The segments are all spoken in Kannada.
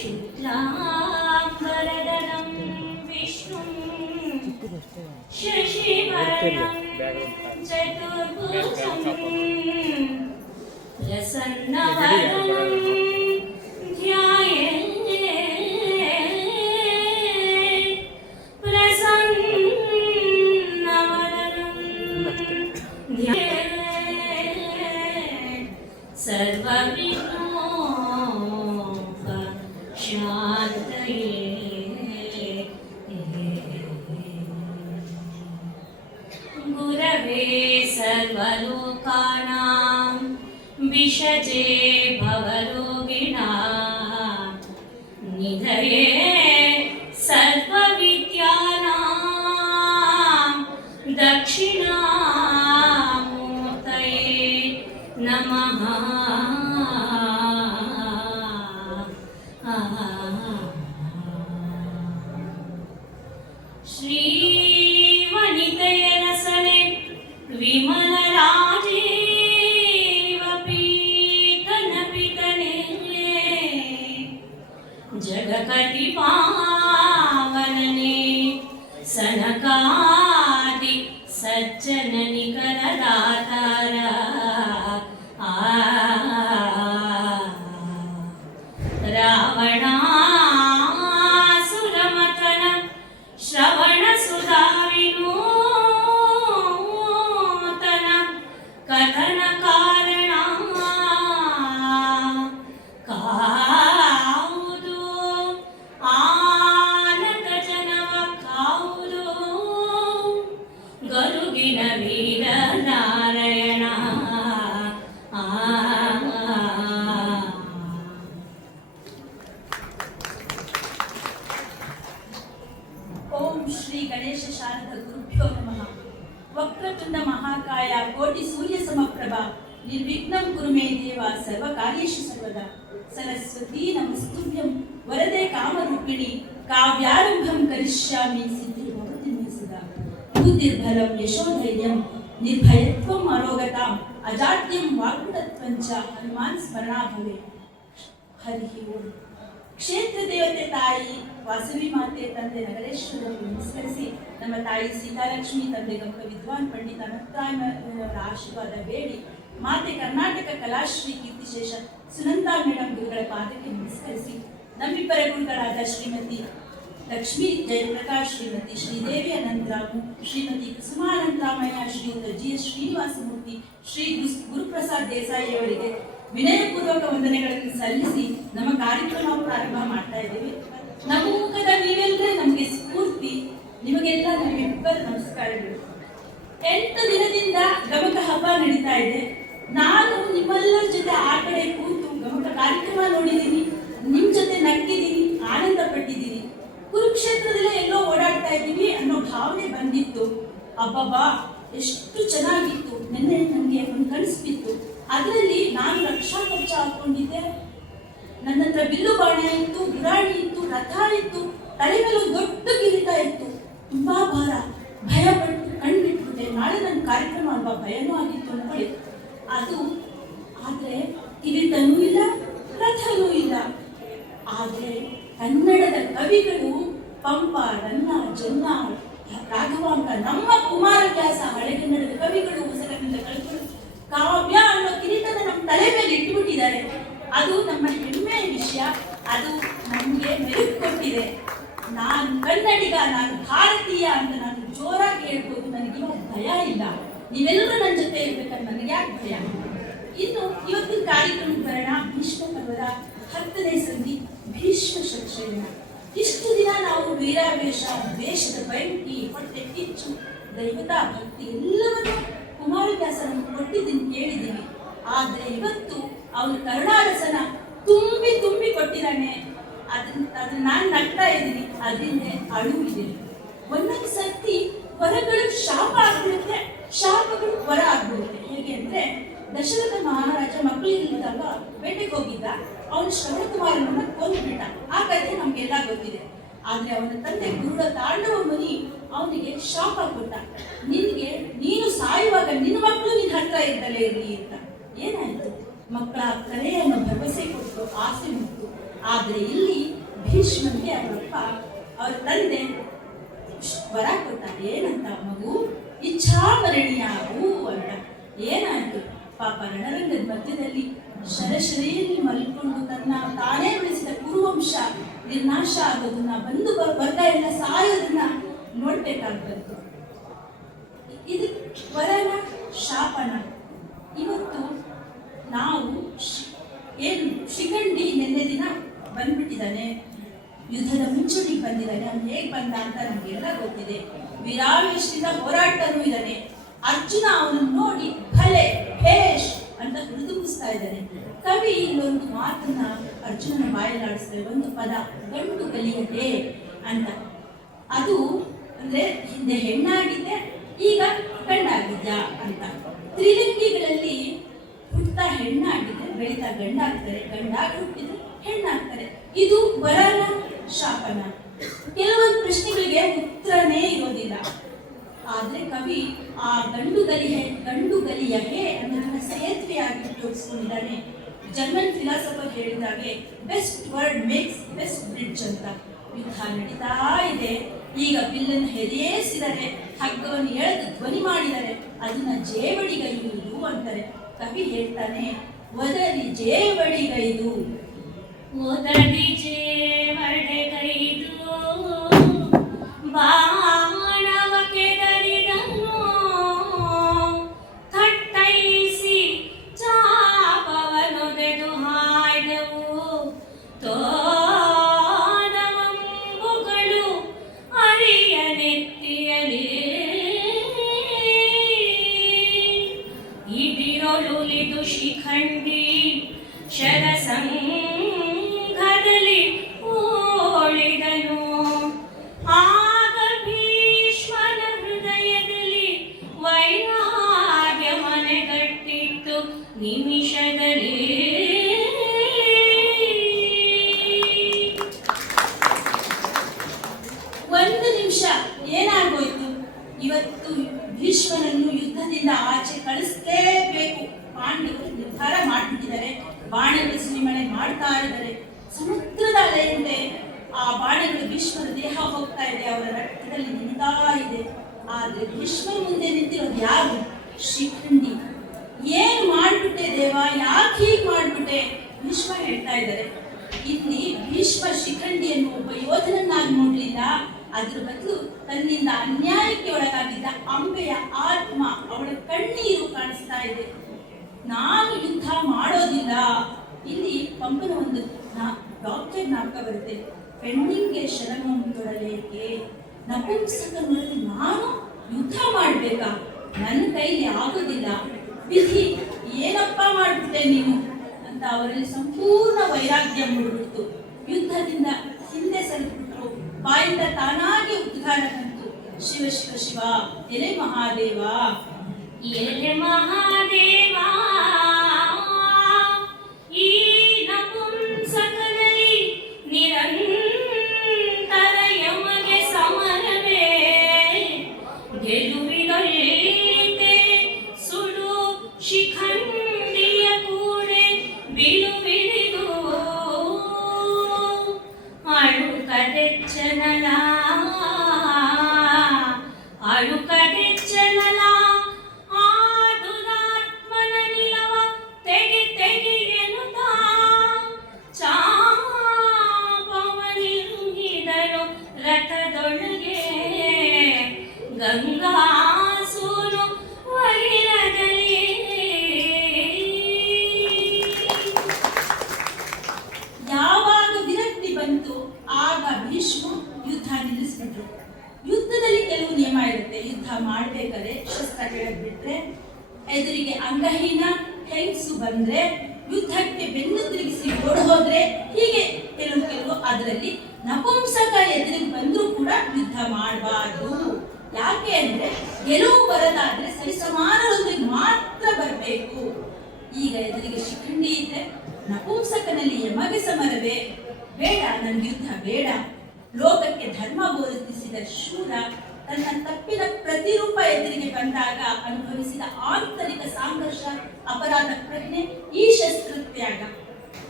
शुक्लाम्बरधरं विष्णुं शशिवर्णं चतुर्भुजं प्रसन्नवदनं ध्यायेत् सर्वविघ्नोपशान्तये गुरवे सर्वलोकानां विषजे भवरोगिणां निधये सर्वविद्यानां दक्षिणामूर्तये नमः। श्रीवनितयरसने विमलराजेव पीतनपितने जगकतिपावनने सनकादि सज्जननिकरदातार रावणासुरमथन श्रवणसुधाविनूतन कथन कारण काವುದು ಆನಂದ ಜನವ ಕಾವುದು ಗರುಗಿನ ವೀರ ನಾರಾಯಣ ಓಂ ಶ್ರೀ ಗಣೇಶ ಶಾರದ ಗುರುಭ್ಯೋ ನಮಃ. ವಕ್ರತುಂಡ ಮಹಾಕಾಯ ಕೋಟಿ ಸೂರ್ಯ ಸಮಪ್ರಭ ನಿರ್ವಿಘ್ನಂ ಕುರು ಮೇ ದೇವ ಸರ್ವಕಾರ್ಯೇಷು ಸರ್ವದಾ. ಸರಸ್ವತೀ ನಮಸ್ತುಭ್ಯಂ ವರದೆ ಕಾಮರೂಪಿಣಿ ಕಾವ್ಯಾರಂಭಂ ಕರಿಷ್ಯಾಮಿ ಸಿದ್ಧಿರ್ಭವತಿ ಮೇ ಸದಾ. ಬುದ್ಧಿರ್ಬಲಂ ಯಶೋಧೈರ್ಯಂ ನಿರ್ಭಯತ್ವಂ ಅರೋಗತಾಂ ಅಜಾಡ್ಯಂ ವಾಗ್ಗುಣತ್ವಂಚ ಹನುಮಾನ್ ಸ್ಮರಣಾ ಭವೆ. ಹರಿ ಓಂ. ಕ್ಷೇತ್ರ ದೇವತೆ ತಾಯಿ ವಾಸವಿ ಮಾತೆ ತಂದೆ ನಗರೇಶ್ವರನ್ನು ನಮಸ್ಕರಿಸಿ ನಮ್ಮ ತಾಯಿ ಸೀತಾಲಕ್ಷ್ಮಿ ತಂದೆ ಗಂಪ ವಿದ್ವಾನ್ ಪಂಡಿತ ಅನಂತರಾಯರ ಆಶೀರ್ವಾದ ಬೇಡಿ ಮಾತೆ ಕರ್ನಾಟಕ ಕಲಾಶ್ರೀ ಕೀರ್ತಿಶೇಷ ಸುನಂದಾ ಮೇಡಮ್ ಗುರುಗಳ ಪಾದಕ್ಕೆ ನಮಸ್ಕರಿಸಿ ನಮ್ಮಿಬ್ಬರ ಗುರುಗಳಾದ ಶ್ರೀಮತಿ ಲಕ್ಷ್ಮೀ ಜಯಪ್ರಕಾಶ್ ಶ್ರೀಮತಿ ಶ್ರೀದೇವಿ ಅನಂತರಾಮು ಶ್ರೀಮತಿ ಕುಸುಮಾನಂತರಾಮಯ್ಯ ಶ್ರೀಯುತ GS ಶ್ರೀನಿವಾಸಮೂರ್ತಿ ಶ್ರೀ ಗುರುಪ್ರಸಾದ್ ದೇಸಾಯಿ ಅವರಿಗೆ ವಿನಯಪೂರ್ವಕ ವಂದನೆಗಳನ್ನು ಸಲ್ಲಿಸಿ ನಮ್ಮ ಕಾರ್ಯಕ್ರಮ ಪ್ರಾರಂಭ ಮಾಡ್ತಾ ಇದ್ದೀವಿ. ನಮ್ಮೂಕದ ನೀವೆಲ್ಲರೇ ನಮಗೆ ಸ್ಫೂರ್ತಿ. ನಿಮಗೆಲ್ಲ ನಮ್ಮಿಬ್ಬರ ನಮಸ್ಕಾರಗಳು. 8 ದಿನದಿಂದ ಗಮಕ ಹಬ್ಬ ನಡೀತಾ ಇದೆ. ನಾನು ನಿಮ್ಮೆಲ್ಲರ ಜೊತೆ ಆ ಕಡೆ ಕೂತು ಗಮಕ ಕಾರ್ಯಕ್ರಮ ನೋಡಿದ್ದೀನಿ, ನಿಮ್ಮ ಜೊತೆ ನಕ್ಕಿದ್ದೀನಿ, ಆನಂದ ಪಟ್ಟಿದ್ದೀನಿ. ಕುರುಕ್ಷೇತ್ರದಲ್ಲೇ ಎಲ್ಲೋ ಓಡಾಡ್ತಾ ಇದ್ದೀವಿ ಅನ್ನೋ ಭಾವನೆ ಬಂದಿತ್ತು. ಅಬ್ಬಬ್ಬಾ ಎಷ್ಟು ಚೆನ್ನಾಗಿತ್ತು. ನಿನ್ನೆ ನನಗೆ ಒಂದು ಕನಸು ಬಿತ್ತು. ಅದರಲ್ಲಿ ನಾನು ರಕ್ಷಾ ಕವಚ ಹಾಕೊಂಡಿದ್ದೆ. ನನ್ನ ಹತ್ರ ಬಿಲ್ಲು ಬಾಣ ಇತ್ತು, ಗುರಾಣಿ ಇತ್ತು, ರಥ ಇತ್ತು, ತಲೆ ಮೇಲೆ ಒಂದು ದೊಡ್ಡ ಕಿರೀಟ ಇತ್ತು. ತುಂಬಾ ಭಾರ, ಭಯ ಪಟ್ಟು ಕಣ್ಬಿಟ್ಬಿಟ್ಟೆ. ನಾಳೆ ನನ್ನ ಕಾರ್ಯಕ್ರಮ ಅಲ್ವಾ, ಭಯನೂ ಆಗಿತ್ತು ಅನ್ಕೊಳ್ಳಿ. ಆದರೆ ಕಿರೀಟನೂ ಇಲ್ಲ, ರಥನೂ ಇಲ್ಲ. ಆದರೆ ಕನ್ನಡದ ಕವಿಗಳು ಪಂಪ, ರನ್ನ, ಜನ್ನ, ರಾಘವಾಂಕ, ನಮ್ಮ ಕುಮಾರವ್ಯಾಸ, ಹಳೆಗನ್ನಡದ ಕವಿಗಳು, ಹೊಸಗನ್ನಡದ ಕವಿಗಳು ಕಾವ್ಯ ಅನ್ನೋ ಕಿರೀಟನ ನಮ್ಮ ತಲೆ ಮೇಲೆ ಇಟ್ಟುಬಿಟ್ಟಿದ್ದಾರೆ. ಅದು ನಮ್ಮ ಹೆಮ್ಮೆಯ ವಿಷಯ. ಅದು ನಮಗೆ ಮೆರುಗು ಕೊಟ್ಟಿದೆ. ನಾನು ಕನ್ನಡಿಗ, ನಾನು ಭಾರತೀಯ ಅಂತ ನಾನು ಜೋರಾಗಿ ಹೇಳ್ಬೋದು. ನನಗಿವಾಗ ಭಯ ಇಲ್ಲ. ನೀವೆಲ್ಲರೂ ನನ್ನ ಜೊತೆ ಇರ್ಬೇಕಂತ ನನಗೆ ಯಾಕೆ ಭಯ? ಇನ್ನು ಇವತ್ತಿನ ಕಾರ್ಯಕ್ರಮಕ್ಕೆ ಬರೋಣ. ಭೀಷ್ಮ ಪರ್ವದ 10ನೇ ಸಂಧಿ ಭೀಷ್ಮ ಶತಶಯನ. ಇಷ್ಟು ದಿನ ನಾವು ವೀರಾವೇಶ, ದ್ವೇಷದ ಬೆಂಕಿ, ಹೊಟ್ಟೆ ಕಿಚ್ಚು, ದೈವತಾ ಭಕ್ತಿ ಎಲ್ಲವನ್ನೂ ಕುಮಾರವ್ಯಾಸ ನಮ್ಗೆ ಕೊಟ್ಟಿದ್ದೀನಿ, ಕೇಳಿದ್ದೀನಿ. ಆದರೆ ಇವತ್ತು ಅವನು ಕರುಣಾರಸನ ತುಂಬಿ ತುಂಬಿ ಕೊಟ್ಟಿದ್ದಾನೆ. ಅದನ್ನ ನಾನು ನಗ್ತಾ ಇದ್ದೀನಿ, ಅದರಿಂದ ಅಳುವಿದೆ. ಒಂದೊಂದು ಸರ್ತಿ ವರಗಳು ಶಾಪ ಆಗ್ಬಿಡುತ್ತೆ, ಶಾಪಗಳು ವರ ಆಗ್ಬಿಡುತ್ತೆ. ಹೇಗೆ ಅಂದ್ರೆ, ದಶರಥ ಮಹಾರಾಜ ಮಕ್ಕಳಿದ್ದಾಗ ಬೇಟೆಗೆ ಹೋಗಿದ್ದ. ಅವನು ಶ್ರವಣಕುಮಾರನನ್ನ ಕೊಂದುಬಿಟ್ಟ. ಆ ಕಥೆ ನಮ್ಗೆಲ್ಲ ಗೊತ್ತಿದೆ. ಆದ್ರೆ ಅವನ ತಂದೆ ಗುರುಡ ತಾಂಡವ ಮುನಿ ಅವನಿಗೆ ಶಾಪ ಕೊಟ್ಟ. ನೀನು ಸಾಯುವಾಗ ನಿನ್ನ ಮಕ್ಕಳು ನಿನ್ನ ಹತ್ರ ಇದ್ದಲೇ ಇರಲಿ ಅಂತ. ಏನಾಯ್ತು? ಮಕ್ಕಳ ಕರೆಯನ್ನು ಭರವಸೆ ಕೊಟ್ಟು ಆಸೆ ಮುಟ್ಟು ಆದರೆ ಇಲ್ಲಿ ಭೀಷ್ಮನಿಗೆ ಅವರಪ್ಪ ಅವರ ತಂದೆ ವರ ಕೊಡ್ತಾರೆ. ಏನಂತ? ಮಗು ಇಚ್ಛಾಮರಣಿಯಾಗು ಅಂತ. ಏನಾಯ್ತು? ಪಾಪ ರಣರಂಗದ ಮಧ್ಯದಲ್ಲಿ ಶರಶರೆಯಲ್ಲಿ ಮಲ್ಕೊಂಡು ತನ್ನ ತಾನೇ ಬೆಳೆಸಿದ ಕುರುವಂಶ ನಿರ್ನಾಶ ಆಗೋದನ್ನ, ಬಂಧು ವರ್ಗ ಎಲ್ಲ ಸಾಯೋದನ್ನ ನೋಡ್ಬೇಕಾಗ್ತದ್ದು. ಇದು ವರನ ಶಾಪನ. ಇವತ್ತು ನಾವು ಏನು ಶಿಖಂಡಿ ನಿನ್ನೆ ದಿನ ಬಂದ್ಬಿಟ್ಟಿದ್ದಾನೆ, ಯುದ್ಧದ ಮುಂಚೂಣಿಗೆ ಬಂದಿದ್ದಾನೆ. ಅವನು ಹೇಗೆ ಬಂದ ಅಂತ ನಮಗೆಲ್ಲ ಗೊತ್ತಿದೆ. ವೀರಾವೇಶದಿಂದ ಹೋರಾಡ್ತಾನೂ ಇದ್ದಾನೆ. ಅರ್ಜುನ ಅವನನ್ನು ನೋಡಿ ಭಲೆ ಭೇಷ್ ಅಂತ ಹುರಿದುಂಬಿಸ್ತಾ ಇದ್ದಾನೆ. ಕವಿ ಇಲ್ಲೊಂದು ಮಾತನ್ನ ಅರ್ಜುನನ ಬಾಯಲಾಡಿಸ್ತಾರೆ, ಒಂದು ಪದ, ಗಂಡು ಗಲಿಯದೆ ಅಂತ. ಅದು ಅಂದ್ರೆ ಹಿಂದೆ ಹೆಣ್ಣಾಗಿದ್ದೆ, ಈಗ ಗಂಡಾಗಿದ್ಯಾ ಅಂತ. ತ್ರಿಲಿಂಗಿಗಳಲ್ಲಿ ಹುಟ್ಟುತ್ತಾ ಹೆಣ್ಣಾಗಿದ್ರೆ ಬೆಳೀತಾ ಗಂಡಾಗ್ತಾರೆ, ಗಂಡಾಗಿ ಹುಟ್ಟಿದ್ರೆ ಹೆಣ್ಣಾಗ್ತಾರೆ. ಇದು ವರನ ಶಾಪನ. ಕೆಲವೊಂದು ಪ್ರಶ್ನೆಗಳಿಗೆ ಉತ್ತರನೇ ಇರೋದಿಲ್ಲ. ಆದ್ರೆ ಕವಿ ಆ ಗಂಡು ಗಲಿಯ ಹೇ ಅನ್ನೋದನ್ನ ಸೇತುವೆಯಾಗಿ ಉಪಯೋಗಿಸ್ಕೊಂಡಿದ್ದಾನೆ. ಜರ್ಮನ್ ಫಿಲಾಸಫರ್ ಹೇಳಿದಾಗೆ best word makes best bridge ಅಂತ. ಯುದ್ಧ ನಡೀತಾ ಇದೆ, ಈಗ ಬಿಲ್ಲನ್ನು ಹೆದೆಸಿದರೆ, ಹಗ್ಗವನ್ನು ಎಳೆದು ಧ್ವನಿ ಮಾಡಿದರೆ ಅದನ್ನ ಜೇವಡಿಗೈಯುವುದು ಅಂತಾರೆ. ಕವಿ ಹೇಳ್ತಾನೆ, ಒದರಿ ಜೇವಡಿಗೈದು, ಒದರಿ ಜೇವಡಿಗೈದು ಬಾಣವ ಕೆದರಿದನು, ಥಟ್ಟೈಸಿ ಚಾಪವನೊದೆದು ಹಾಯ್ದವು, ತೋದವಂಬುಗಳು ಅರಿಯ ನೆತ್ತಿಯಲಿ, ಇದಿರೊಳುಲಿದು ಶಿಖಂಡಿ ಶರಸಂಘದಲ್ಲಿ ಓಳಿದನು. ಆಗ ಭೀಷ್ಮನ ಹೃದಯದಲ್ಲಿ ವೈರಾಗ್ಯ ಮನೆಗಟ್ಟಿತ್ತು ನಿಮಿಷದಲ್ಲಿ. ಒಂದು ನಿಮಿಷ ಏನಾಗೋಯ್ತು? ಇವತ್ತು ಭೀಷ್ಮನನ್ನು ಯುದ್ಧದಿಂದ ಆಚೆ ಕಳಿಸಲೇಬೇಕು. ಪಾಂಡವರು ನಿರ್ಧಾರ ಮಾಡಿಬಿಟ್ಟಿದ್ದಾರೆ. ಬಾಣಗಳ ಸುರಿಮಳೆ ಮಾಡ್ತಾ ಇದ್ದಾರೆ. ಸಮುದ್ರದ ಅಲೆಯಂತೆ ಆ ಬಾಣಗಳು ಭೀಷ್ಮರ ದೇಹ ಹೋಗ್ತಾ ಇದೆ, ಅವರ ರಕ್ತದಲ್ಲಿ ನಿಂತಾ ಇದೆ. ಆದ್ರೆ ಭೀಷ್ಮರ ಮುಂದೆ ನಿಂತಿರೋದು ಯಾರು? ಶಿಖಂಡಿ. ಏನ್ ಮಾಡ್ಬಿಟ್ಟೆ ದೇವ, ಯಾಕೆ ಹೀಗೆ ಮಾಡ್ಬಿಟ್ಟೆ? ಭೀಷ್ಮ ಹೇಳ್ತಾ ಇದ್ದಾರೆ. ಇಲ್ಲಿ ಭೀಷ್ಮ ಶಿಖಂಡಿಯನ್ನು ಒಬ್ಬ ಯೋಧನನ್ನಾಗಿ ನೋಡ್ಲಿಲ್ಲ, ಅದ್ರ ಬದಲು ತನ್ನಿಂದ ಅನ್ಯಾಯಕ್ಕೆ ಒಳಗಾಗಿದ್ದ ಅಂಬೆಯ ಆತ್ಮ, ಅವಳ ಕಣ್ಣೀರು ಕಾಣಿಸ್ತಾ ಇದೆ. ನಾನು ಯುದ್ಧ ಮಾಡೋದಿಲ್ಲ. ಇಲ್ಲಿ ಪಂಪನ ಒಂದು ಡಾಕ್ಟರ್ ನಾಟಕ ಬರುತ್ತೆ, ಪೆಣ್ಣಿಂಗೆ ಶರಣಂ ತೊಡಲೇಕೆ, ನಪುಂಸಕನೊಡನೆ ನಾನು ಯುದ್ಧ ಮಾಡ್ಬೇಕಾ? ನನ್ನ ಕೈಲಿ ಆಗೋದಿಲ್ಲ, ವಿಧಿ ಏನಪ್ಪ ಮಾಡ್ಬಿಟ್ಟೆ ನೀನು ಅಂತ ಅವರಲ್ಲಿ ಸಂಪೂರ್ಣ ವೈರಾಗ್ಯ ಮೂಡಿಬಿಡ್ತು. ಯುದ್ಧದಿಂದ ಹಿಂದೆ ಸರಿಬಿಟ್ರು. ಬಾಯಿಂದ ತಾನಾಗಿ ಉದ್ಗಾರ ಬಂತು, ಶಿವ ಶಿವ ಶಿವ, ಎಲೆ ಮಹಾದೇವ, ಎಲೆ ಮಹಾದೇವ, ಈ ನಪುಂಸಕನಲ್ಲಿ ನಿರಂತರ ಯಮಗೆ ಸಮರವೇ, ಗೆಲುವಿನೊಳಿತೆ ಸುಡು ಶಿಖಂಡಿಯ ಕೂಡೆ ಬಿಳು ಬಿಳಿದು ಅಳುಕದೆಚ್ಚನಲ, ಅಳುಕದೆಚ್ಚನಲ, ಗಂಗಾಸೂನು ವೈರದಲ್ಲಿ. ಯಾವಾಗ ವಿರಕ್ತಿ ಬಂತು ಆಗ ಭೀಷ್ಮ ಯುದ್ಧ ನಿಲ್ಲಿಸ್ಬಿಟ್ರು. ಯುದ್ಧದಲ್ಲಿ ಕೆಲವು ನಿಯಮ ಇರುತ್ತೆ. ಯುದ್ಧ ಮಾಡ್ಬೇಕಾದ್ರೆ ಶಸ್ತ್ರ ಕೆಳಗೆ ಬಿಟ್ರೆ, ಎದುರಿಗೆ ಅಂಗಹೀನ ಹೆಂಗಸು ಬಂದ್ರೆ, ಯುದ್ಧಕ್ಕೆ ಬೆನ್ನು ತಿರುಗಿಸಿ ಓಡ್ ಹೋದ್ರೆ, ಹೀಗೆ ಕೆಲವು ಅದರಲ್ಲಿ ನಪುಂಸಕ ಎದುರಿಗೆ ಬಂದ್ರೂ ಕೂಡ ಯುದ್ಧ ಮಾಡಬಾರ್ದು. ಯಾಕೆ ಅಂದ್ರೆ ಗೆಲುವು ಬರದಾದ್ರೆ ಸರಿಸಮಾನರೊಂದಿಗೆ ಮಾತ್ರ ಬರಬೇಕು. ಈಗ ಎದುರಿಗೆ ಶಿಖಂಡಿ ಇದ್ರೆ ನಪುಂಸಕನಲ್ಲಿ ಯಮಗೆ ಸಮರವೇ, ಬೇಡ ನನ್ಗೆ ಯುದ್ಧ ಬೇಡ. ಲೋಕಕ್ಕೆ ಧರ್ಮ ಬೋಧಿಸಿದ ಶೂರ ತನ್ನ ತಪ್ಪಿನ ಪ್ರತಿರೂಪ ಎದುರಿಗೆ ಬಂದಾಗ ಅನುಭವಿಸಿದ ಆಂತರಿಕ ಸಂಘರ್ಷ, ಅಪರಾಧ ಪ್ರಜ್ಞೆ, ಈ ಶಸ್ತ್ರತ್ಯಾಗ.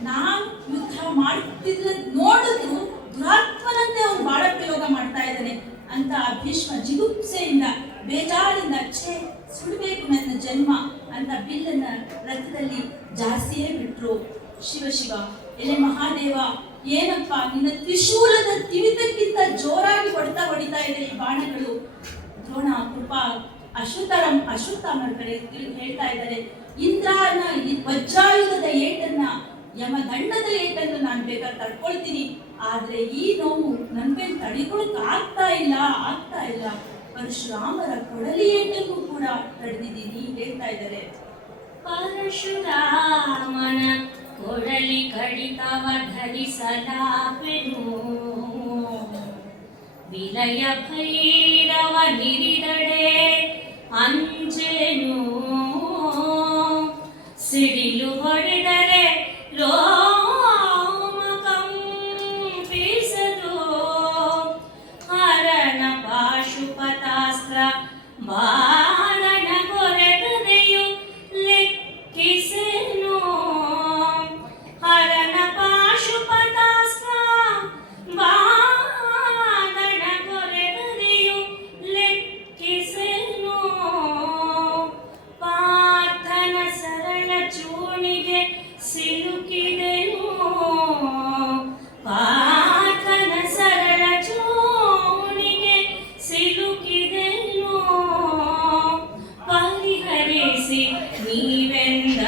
ನಾನು ಯುದ್ಧ ಮಾಡ್ತಿದ್ರೆ ನೋಡಿದ್ರು ದುರಾತ್ಮನಂತೆ ಅವನು ಬಾಣ ಪ್ರಯೋಗ ಮಾಡ್ತಾ ಇದ್ದಾನೆ ಅಂತ ಆ ಭೀಷ್ಮ ಜಿಗುಪ್ಸೆಯಿಂದ ಬೇಜಾರಿಂದ ಸುಡಬೇಕು ನನ್ನ ಜನ್ಮ ಅಂತ ಬಿಲ್ಲನ್ನ ರಥದಲ್ಲಿ ಜಾಸ್ತಿಯೇ ಬಿಟ್ರು. ಶಿವ ಶಿವ, ಎಲೆ ಮಹಾದೇವ, ಏನಪ್ಪ ನಿನ್ನ ತ್ರಿಶೂಲದ ತಿವಿತಕ್ಕಿಂತ ಜೋರಾಗಿ ಹೊಡಿತಾ ಇದೆ ಈ ಬಾಣಗಳು. ದ್ರೋಣ, ಕೃಪಾ, ಅಶ್ವತ್ಥಾಮರ ಕಡೆ ಹೇಳ್ತಾ ಇದ್ದಾರೆ, ಇಂದ್ರನ ವಜ್ರಾಯುಧದ ಏಟನ್ನ, ಯಮದಂಡದ ಏಟನ್ನು ನಾನು ಬೇಕಾದ್ರೆ ತಡ್ಕೊಳ್ತೀನಿ, ಆದ್ರೆ ಈ ನೋವು ನನ್ ಮೇಲೆ ತಡಿಕೊಳಕ್ ಆಗ್ತಾ ಇಲ್ಲ. ಪರಶುರಾಮರ ಕೊಡಲಿ ಏಟನ್ನು ಕೂಡ ತಡೆದಿದ್ದೀನಿ ಹೇಳ್ತಾ ಇದ್ದಾರೆ. ಪರಶುರಾಮನ ಕೊಡಲಿ ಕಡಿತವ ಧರಿಸಲಾಪೆನು, ವಿಲಯ ಭೈರವ ನಿರಿದಡೆ ಅಂಜೆನು, ಸಿಡಿಲು ಹೊಡೆದರೆ ರೋಮ ಕಂಪಿಸದು, ಹರನ ಪಾಶುಪತಾಸ್ತ್ರ ಬಾಣನ ಕೊರೆಗದೆಯು ಲೆಕ್ಕಿಸೆನು, ಹರನ ಪಾಶುಪತಾಸ್ತ್ರ ಬಾಣನ ಕೊರೆಗದೆಯು ಲೆಕ್ಕಿಸೆನು, ಪಾರ್ಥನ ಸರಳ ಚೂಣಿಗೆ ಸಿಲುಕಿದೆನು, ಪಾರ್ಥನ ಸರಳ ಚೂಣಿಗೆ ಸಿಲುಕಿದೆನು, ಪರಿಹರಿಸಿ ನೀವೆಂದ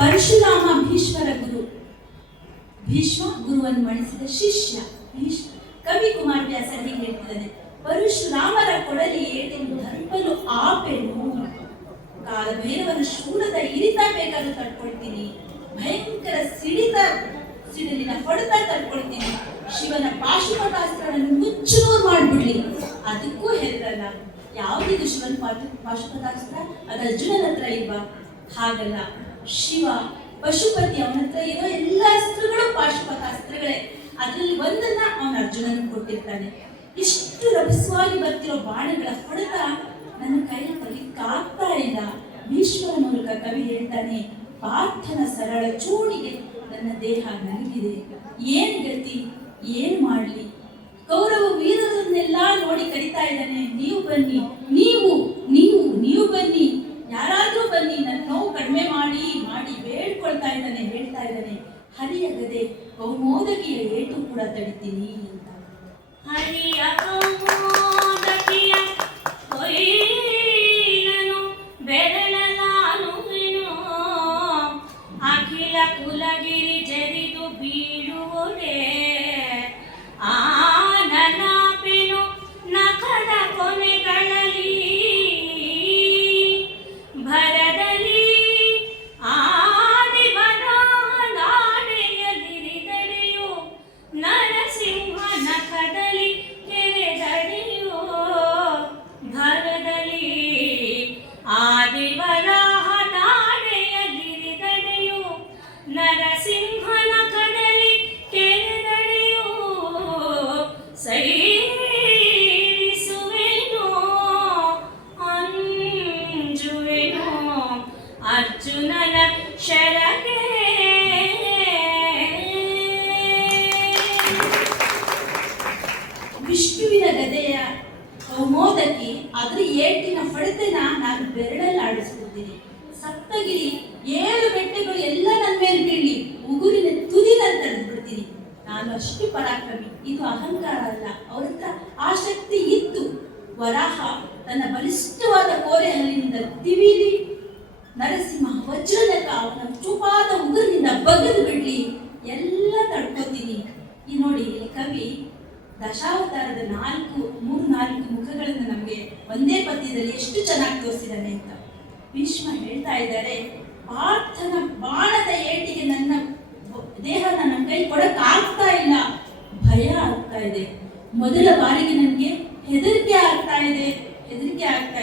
ಪರಶುರಾಮ ಭೀಷ್ಮರ ಗುರು, ಭೀಷ್ಮ ಗುರುವನ್ನು ಮಣಿಸಿದ ಶಿಷ್ಯ ಭೀಷ್ಮ. ಕವಿ ಕುಮಾರವ್ಯಾಸ ಹೀಗೆ ಹೇಳ್ತಿದ್ದಾನೆ, ಪರಶುರಾಮರ ಕೊಡಲಿ ಏಟೆಂದು ಧರ್ಮನು ಆಪೆನು, ಕಾಲಭೈರವನ ಶೂಲದ ಇರಿತ ಬೇಕಾದ್ರೂ ತಡ್ಕೊಳ್ತೀನಿ, ಭಯಂಕರ ಸಿಡಿಲಿನ ಹೊಡೆತ ತಡ್ಕೊಳ್ತೀನಿ, ಶಿವನ ಪಾಶುಪತಾಸ್ತ್ರವನ್ನು ಮುಚ್ಚುನೂರು ಮಾಡ್ಬಿಡ್ಲಿ, ಅದಕ್ಕೂ ಹೆದರಲ್ಲ. ಯಾವ್ದಿದು ಶಿವನ ಪಾಶುಪತಾಸ್ತ್ರ? ಅದು ಅರ್ಜುನನ ಹತ್ರ ಇಲ್ವಾ? ಹಾಗಲ್ಲ, ಶಿವ ಪಶುಪತಿ ಅವನ ಹತ್ರ ಇರೋ ಎಲ್ಲ ಅಸ್ತ್ರಗಳು ಪಾಶುಪತಾಸ್ತ್ರಗಳೇ, ಅದರಲ್ಲಿ ಒಂದನ್ನ ಅವನ ಅರ್ಜುನನಿಗೆ ಕೊಟ್ಟಿರ್ತಾನೆ. ಇಷ್ಟು ರಭಸವಾಗಿ ಬರ್ತಿರೋ ಬಾಣಗಳ ಹೊಡೆತ ನನ್ನ ಕೈಯಲ್ಲಿ ತಗಿಕ್ಕಾಗ್ತಾ ಇಲ್ಲ. ಭೀಷ್ಮರ ಮೂಲಕ ಕವಿ ಹೇಳ್ತಾನೆ, ಪಾರ್ಥನ ಸರಳ ಚೂಡಿಗೆ ನನ್ನ ದೇಹ ನಲುಗಿದೆ, ಏನ್ ಗತಿ, ಏನ್ ಮಾಡ್ಲಿ? ಕೌರವ ವೀರರನ್ನೆಲ್ಲ ನೋಡಿ ಕರೀತಾ ಇದ್ದಾನೆ, ನೀವು ಬನ್ನಿ, ನೀವು ಬನ್ನಿ, ಯಾರಾದ್ರೂ ಬನ್ನಿ, ನನ್ನ ನೋವು ಕಡಿಮೆ ಮಾಡಿ ಬೇಡ್ಕೊಳ್ತಾ ಇದ್ದಾನೆ, ಹೇಳ್ತಾ ಇದ್ದಾನೆ. ಹರಿಯ ಗದೆ ಕೌಮೋದಕಿಯ ಏಟು ಕೂಡ ತಡಿತೀನಿ ಅಂತ. ಹರಿಯ ಕೌಮೋದಕಿಯ ಕೊಯ್ಲನು ಬೆರಳಲಾನುವೆನು, ಅಖಿಲ ಕುಲಗಿರಿ ಜರಿದು ಬೀಳುವುದೇ, ಆನಲಾಪೆನು ನಖದ ಕೊನೆಗಳಲ್ಲಿ, ಭರದಲ್ಲಿ ಆದಿವರಾಹನಾಡೆಯಲಿರಿದಡೆಯು, ನರಸಿಂಹ ನಖದಲ್ಲಿ ಕೆರೆದಡೆಯು, ಭರದಲ್ಲಿ ಆದಿವರಾಹನಾಡೆಯಲಿರಿದಡೆಯು, ನರಸಿಂಹ ನಖದಲ್ಲಿ ಕೆರೆದಡೆಯು, ಸೈರಿಸುವೆನು ಅಂಜುವೆನು ಅರ್ಜುನನ ಶರಗೆ. ವಿಷ್ಣುವಿನ ಗದೆಯ ಕೌಮೋದಕಿ, ಅದ್ರ ಏಟಿನ ಹೊಡೆತನ ನಾನು ಬೆರಳಲ್ಲಿ ಆಡಿಸ್ಬಿಡ್ತೀನಿ. ಸಪ್ತಗಿರಿ 7 ಬೆಟ್ಟಗಳು ಎಲ್ಲ ನನ್ನ ಮೇಲೆ ಬೀಳಿ ಉಗುರಿನ ತುದಿನಲ್ಲಿ ತಡೆದು ಬಿಡ್ತೀನಿ. ನಾನು ಅಷ್ಟು ಪರಾಕ್ರಮಿ, ಇದು ಅಹಂಕಾರ ಅಲ್ಲ. ಅವ್ರ ಹತ್ರ ಆ ಶಕ್ತಿ ಇತ್ತು. ವರಾಹ ತನ್ನ ಬಲಿಷ್ಠವಾದ ಕೋರೆ ಹಲ್ಲಿನಿಂದ ತಿವಿಲಿ, ನರಸಿಂಹ ವಜ್ರದಕ ಅವನ ಚೂಪಾದ ಉಗುರಿನಿಂದ ಬಗೆದು ಬಿಡ್ಲಿ, ಎಲ್ಲ ತಡ್ಕೋತೀನಿ. ಈ ನೋಡಿ, ಕವಿ ದಶಾವತಾರದ 4 ಮುಖಗಳನ್ನು ನಮಗೆ ಒಂದೇ ಪದ್ಯದಲ್ಲಿ ಎಷ್ಟು ಚೆನ್ನಾಗಿ ತೋರಿಸಿದ್ದಾನೆ ಅಂತ. ಭೀಷ್ಮ ಹೇಳ್ತಾ ಇದ್ದಾರೆ, ಪಾರ್ಥನ ಬಾಣದ ಏಟಿಗೆ ನನ್ನ ದೇಹ ನನ್ನ ಕೈ ಕೊಡಕ್ ಆಗ್ತಾ ಇಲ್ಲ, ಭಯ ಆಗ್ತಾ ಇದೆ. ಮೊದಲ ಬಾರಿಗೆ ನನಗೆ ಹೆದರಿಕೆ ಆಗ್ತಾ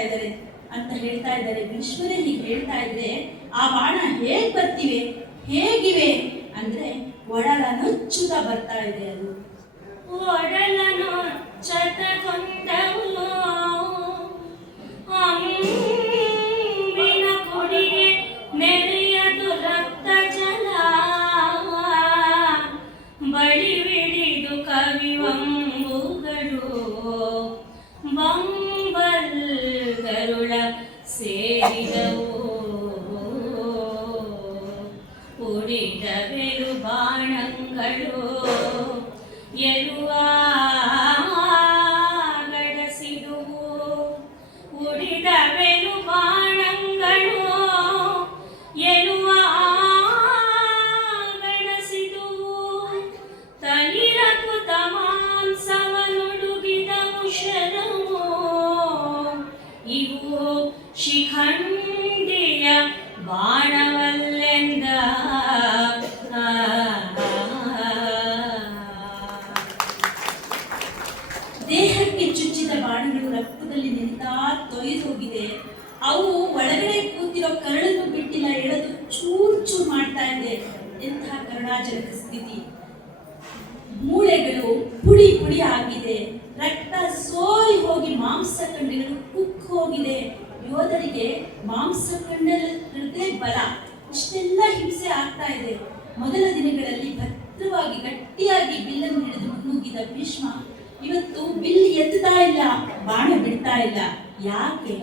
ಇದ್ದಾರೆ ಅಂತ ಹೇಳ್ತಾ ಇದ್ದಾರೆ. ಭೀಷ್ಮರೇ ಹೀಗೆ ಹೇಳ್ತಾ ಇದ್ರೆ, ಆ ಬಾಣ ಹೇಗಿವೆ ಅಂದ್ರೆ ಒಡಲ ನುಚ್ಚುತ ಬರ್ತಾ ಇದೆ. ಅದು ಒಡಲನು ಚತಗೊಂಡವು ಅಂಬಲ್ಗರುಳ ಸೇರಿದವು ಉಡಿದವೆರು ಬಾಣಗಳು ಎರುವ ಗಡಸಿದುವು ಉಡಿದವೆರು ಬಾಣಗಳು ಎರುವ ಗಡಸಿದುವು ತನಿರಕುತ ಮಾಂಸವನುಡುಗಿದ ಮುಷರವು ಇವು ಶಿಖಂಡಿಯ ಬಾಣವಲ್ಲೆಂದ ದೇಹಕ್ಕೆ ಚುಚ್ಚಿದ ಬಾಣಗಳು ರಕ್ತದಲ್ಲಿ ನಿಂತಾ ತೊಯ್ದು ಹೋಗಿದೆ. ಅವು ಒಳಗಡೆ ಕೂತಿರೋ ಕರಳನ್ನು ಬಿಟ್ಟಿಲ್ಲ, ಎಳೆದು ಚೂರ್ ಚೂರ್ ಮಾಡ್ತಾ ಇದೆ. ಎಂತಹ ಕರುಣಾಜನಕ ಸ್ಥಿತಿ. ಮೂಳೆಗಳು ಪುಡಿ ಪುಡಿ ಆಗಿದೆ, ರಕ್ತ ಸೋರಿ ಹೋಗಿ ಮಾಂಸಖಂಡಗಳು ಕುಕ್ ಹೋಗಿದೆ. ಯೋಧರಿಗೆ ಮಾಂಸಖಂಡಗಳದ್ದೇ ಬಲ. ಇಷ್ಟೆಲ್ಲ ಹಿಂಸೆ ಆಗ್ತಾ ಇದೆ. ಮೊದಲ ದಿನಗಳಲ್ಲಿ ಭದ್ರವಾಗಿ ಗಟ್ಟಿಯಾಗಿ ಬಿಲ್ಲನ್ನು ಹಿಡಿದು ಮುನ್ನುಗ್ಗಿದ ಭೀಷ್ಮ ಇವತ್ತು ಬಿಲ್ ಎತ್ತುತ್ತಾ ಇಲ್ಲ, ಬಾಣ ಬಿಡ್ತಾ ಇಲ್ಲ. ಯಾಕೆ?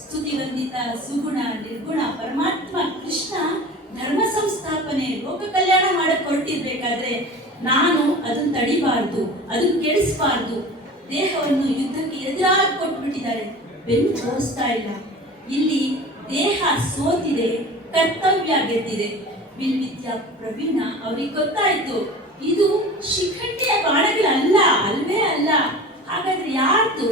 ಸ್ತುತಿವಂದಿತ ಸುಗುಣ ನಿರ್ಗುಣ ಪರಮಾತ್ಮ ಕೃಷ್ಣ ಧರ್ಮ ಸಂಸ್ಥಾಪನೆ ಲೋಕ ಕಲ್ಯಾಣ ಮಾಡಕ್ ಹೊರಟಿರ್ಬೇಕಾದ್ರೆ ನಾನು ಅದನ್ನ ತಡಿಬಾರ್ದು, ಅದನ್ನ ಕೆಡಿಸಬಾರ್ದು. ದೇಹವನ್ನು ಯುದ್ಧಕ್ಕೆ ಎದುರಾಗಿ ಕೊಟ್ಬಿಟ್ಟಿದ್ದಾರೆ, ಬೆನ್ನು ತೋರಿಸ್ತಾ ಇಲ್ಲ. ಇಲ್ಲಿ ದೇಹ ಸೋತಿದೆ, ಕರ್ತವ್ಯ ಗೆದ್ದಿದೆ. ಬಿಲ್ವಿದ್ಯಾ ಪ್ರವೀಣ ಅವ್ರಿಗೆ ಗೊತ್ತಾಯ್ತು, ಇದು ಶಿಖಂಡಿಯ ಬಾಣಗಳಲ್ಲ, ಅಲ್ವೇ ಅಲ್ಲ. ಹಾಗಾದ್ರೆ ಯಾರ್ದು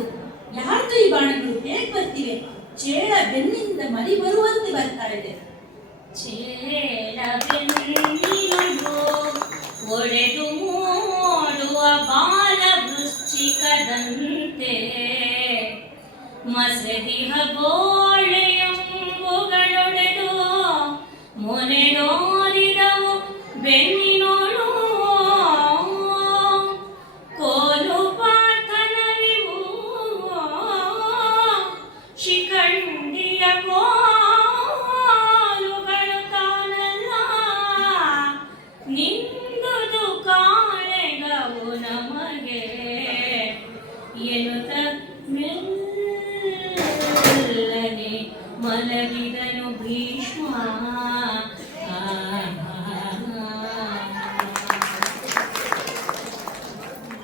ಈ ಬಾಣಗಳು ಹೇಗೆ ಬರ್ತಿವೆ? ಚೇಳ ಬೆನ್ನಿಂದ ಮರಿ ಬರುವಂತೆ ಬರ್ತಾ ಇದೆ. ಚೇಳ ಬೆನ್ನಿನೊಳು ಒಡೆದು ಮೂಡುವ ಬಾಲ ವೃಶ್ಚಿಕದಂತೆ ಮಸದಿಹ ಗೋಳೆಯಂಬುಗಳೊಡೆದು ಮೊನೆನೋರಿದವು ಬೆನ್ನಿನೋಳು ಕೋಲು ಪಾರ್ಥನವಿವು ಶಿಖಂಡಿಯ ಕೋಲುಗಳು ತಾನಲ್ಲ ನಿಂದುದು ಕಾಳೆಗವು ನಮಗೆ ಎನ್ನುತ್ತ ಮೆಲ್ಲನೆ ಮಲಗಿದನು ಭೀಷ್ಮ.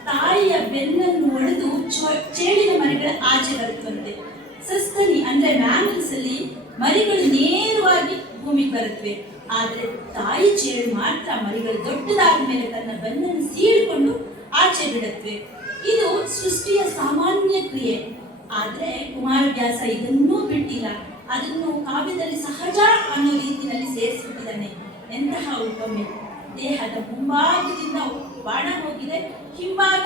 ತಾಯಿಯ ಬೆನ್ನನ್ನು ಒಡೆದು ಚೇಳಿನ ಮರಿಗಳ ಆಚೆ ಬರುತ್ತಂತೆ. ಸಸ್ತನಿ ಅಂದ್ರೆ ಮ್ಯಾಮಲ್ಸ್ ಅಲ್ಲಿ ಮರಿಗಳು ನೇರವಾಗಿ ಭೂಮಿಗೆ ಬರುತ್ತವೆ. ಆದ್ರೆ ತಾಯಿ ಚೇಳು ಮಾತ್ರ ಮರಿಗಳು ದೊಡ್ಡದಾದ ಮೇಲೆ ತನ್ನ ಬೆನ್ನನ್ನು ಸೀಳ್ಕೊಂಡು ಆಚೆ ಬಿಡುತ್ತವೆ. ಇದು ಸೃಷ್ಟಿಯ ಸಾಮಾನ್ಯ ಕ್ರಿಯೆ. ಆದ್ರೆ ಕುಮಾರವ್ಯಾಸ ಇದನ್ನೂ ಬಿಟ್ಟಿಲ್ಲ, ಅದನ್ನು ಕಾವ್ಯದಲ್ಲಿ ಸಹಜ ಅನ್ನೋ ರೀತಿಯಲ್ಲಿ ಸೇರಿಸ್ಬಿಟ್ಟಿದ್ದಾನೆ. ಎಂತಹ ಉಪಮೆ! ದೇಹದ ಮುಂಭಾಗದಿಂದ ಬಾಣ ಹೋಗಿದೆ, ಹಿಂಭಾಗ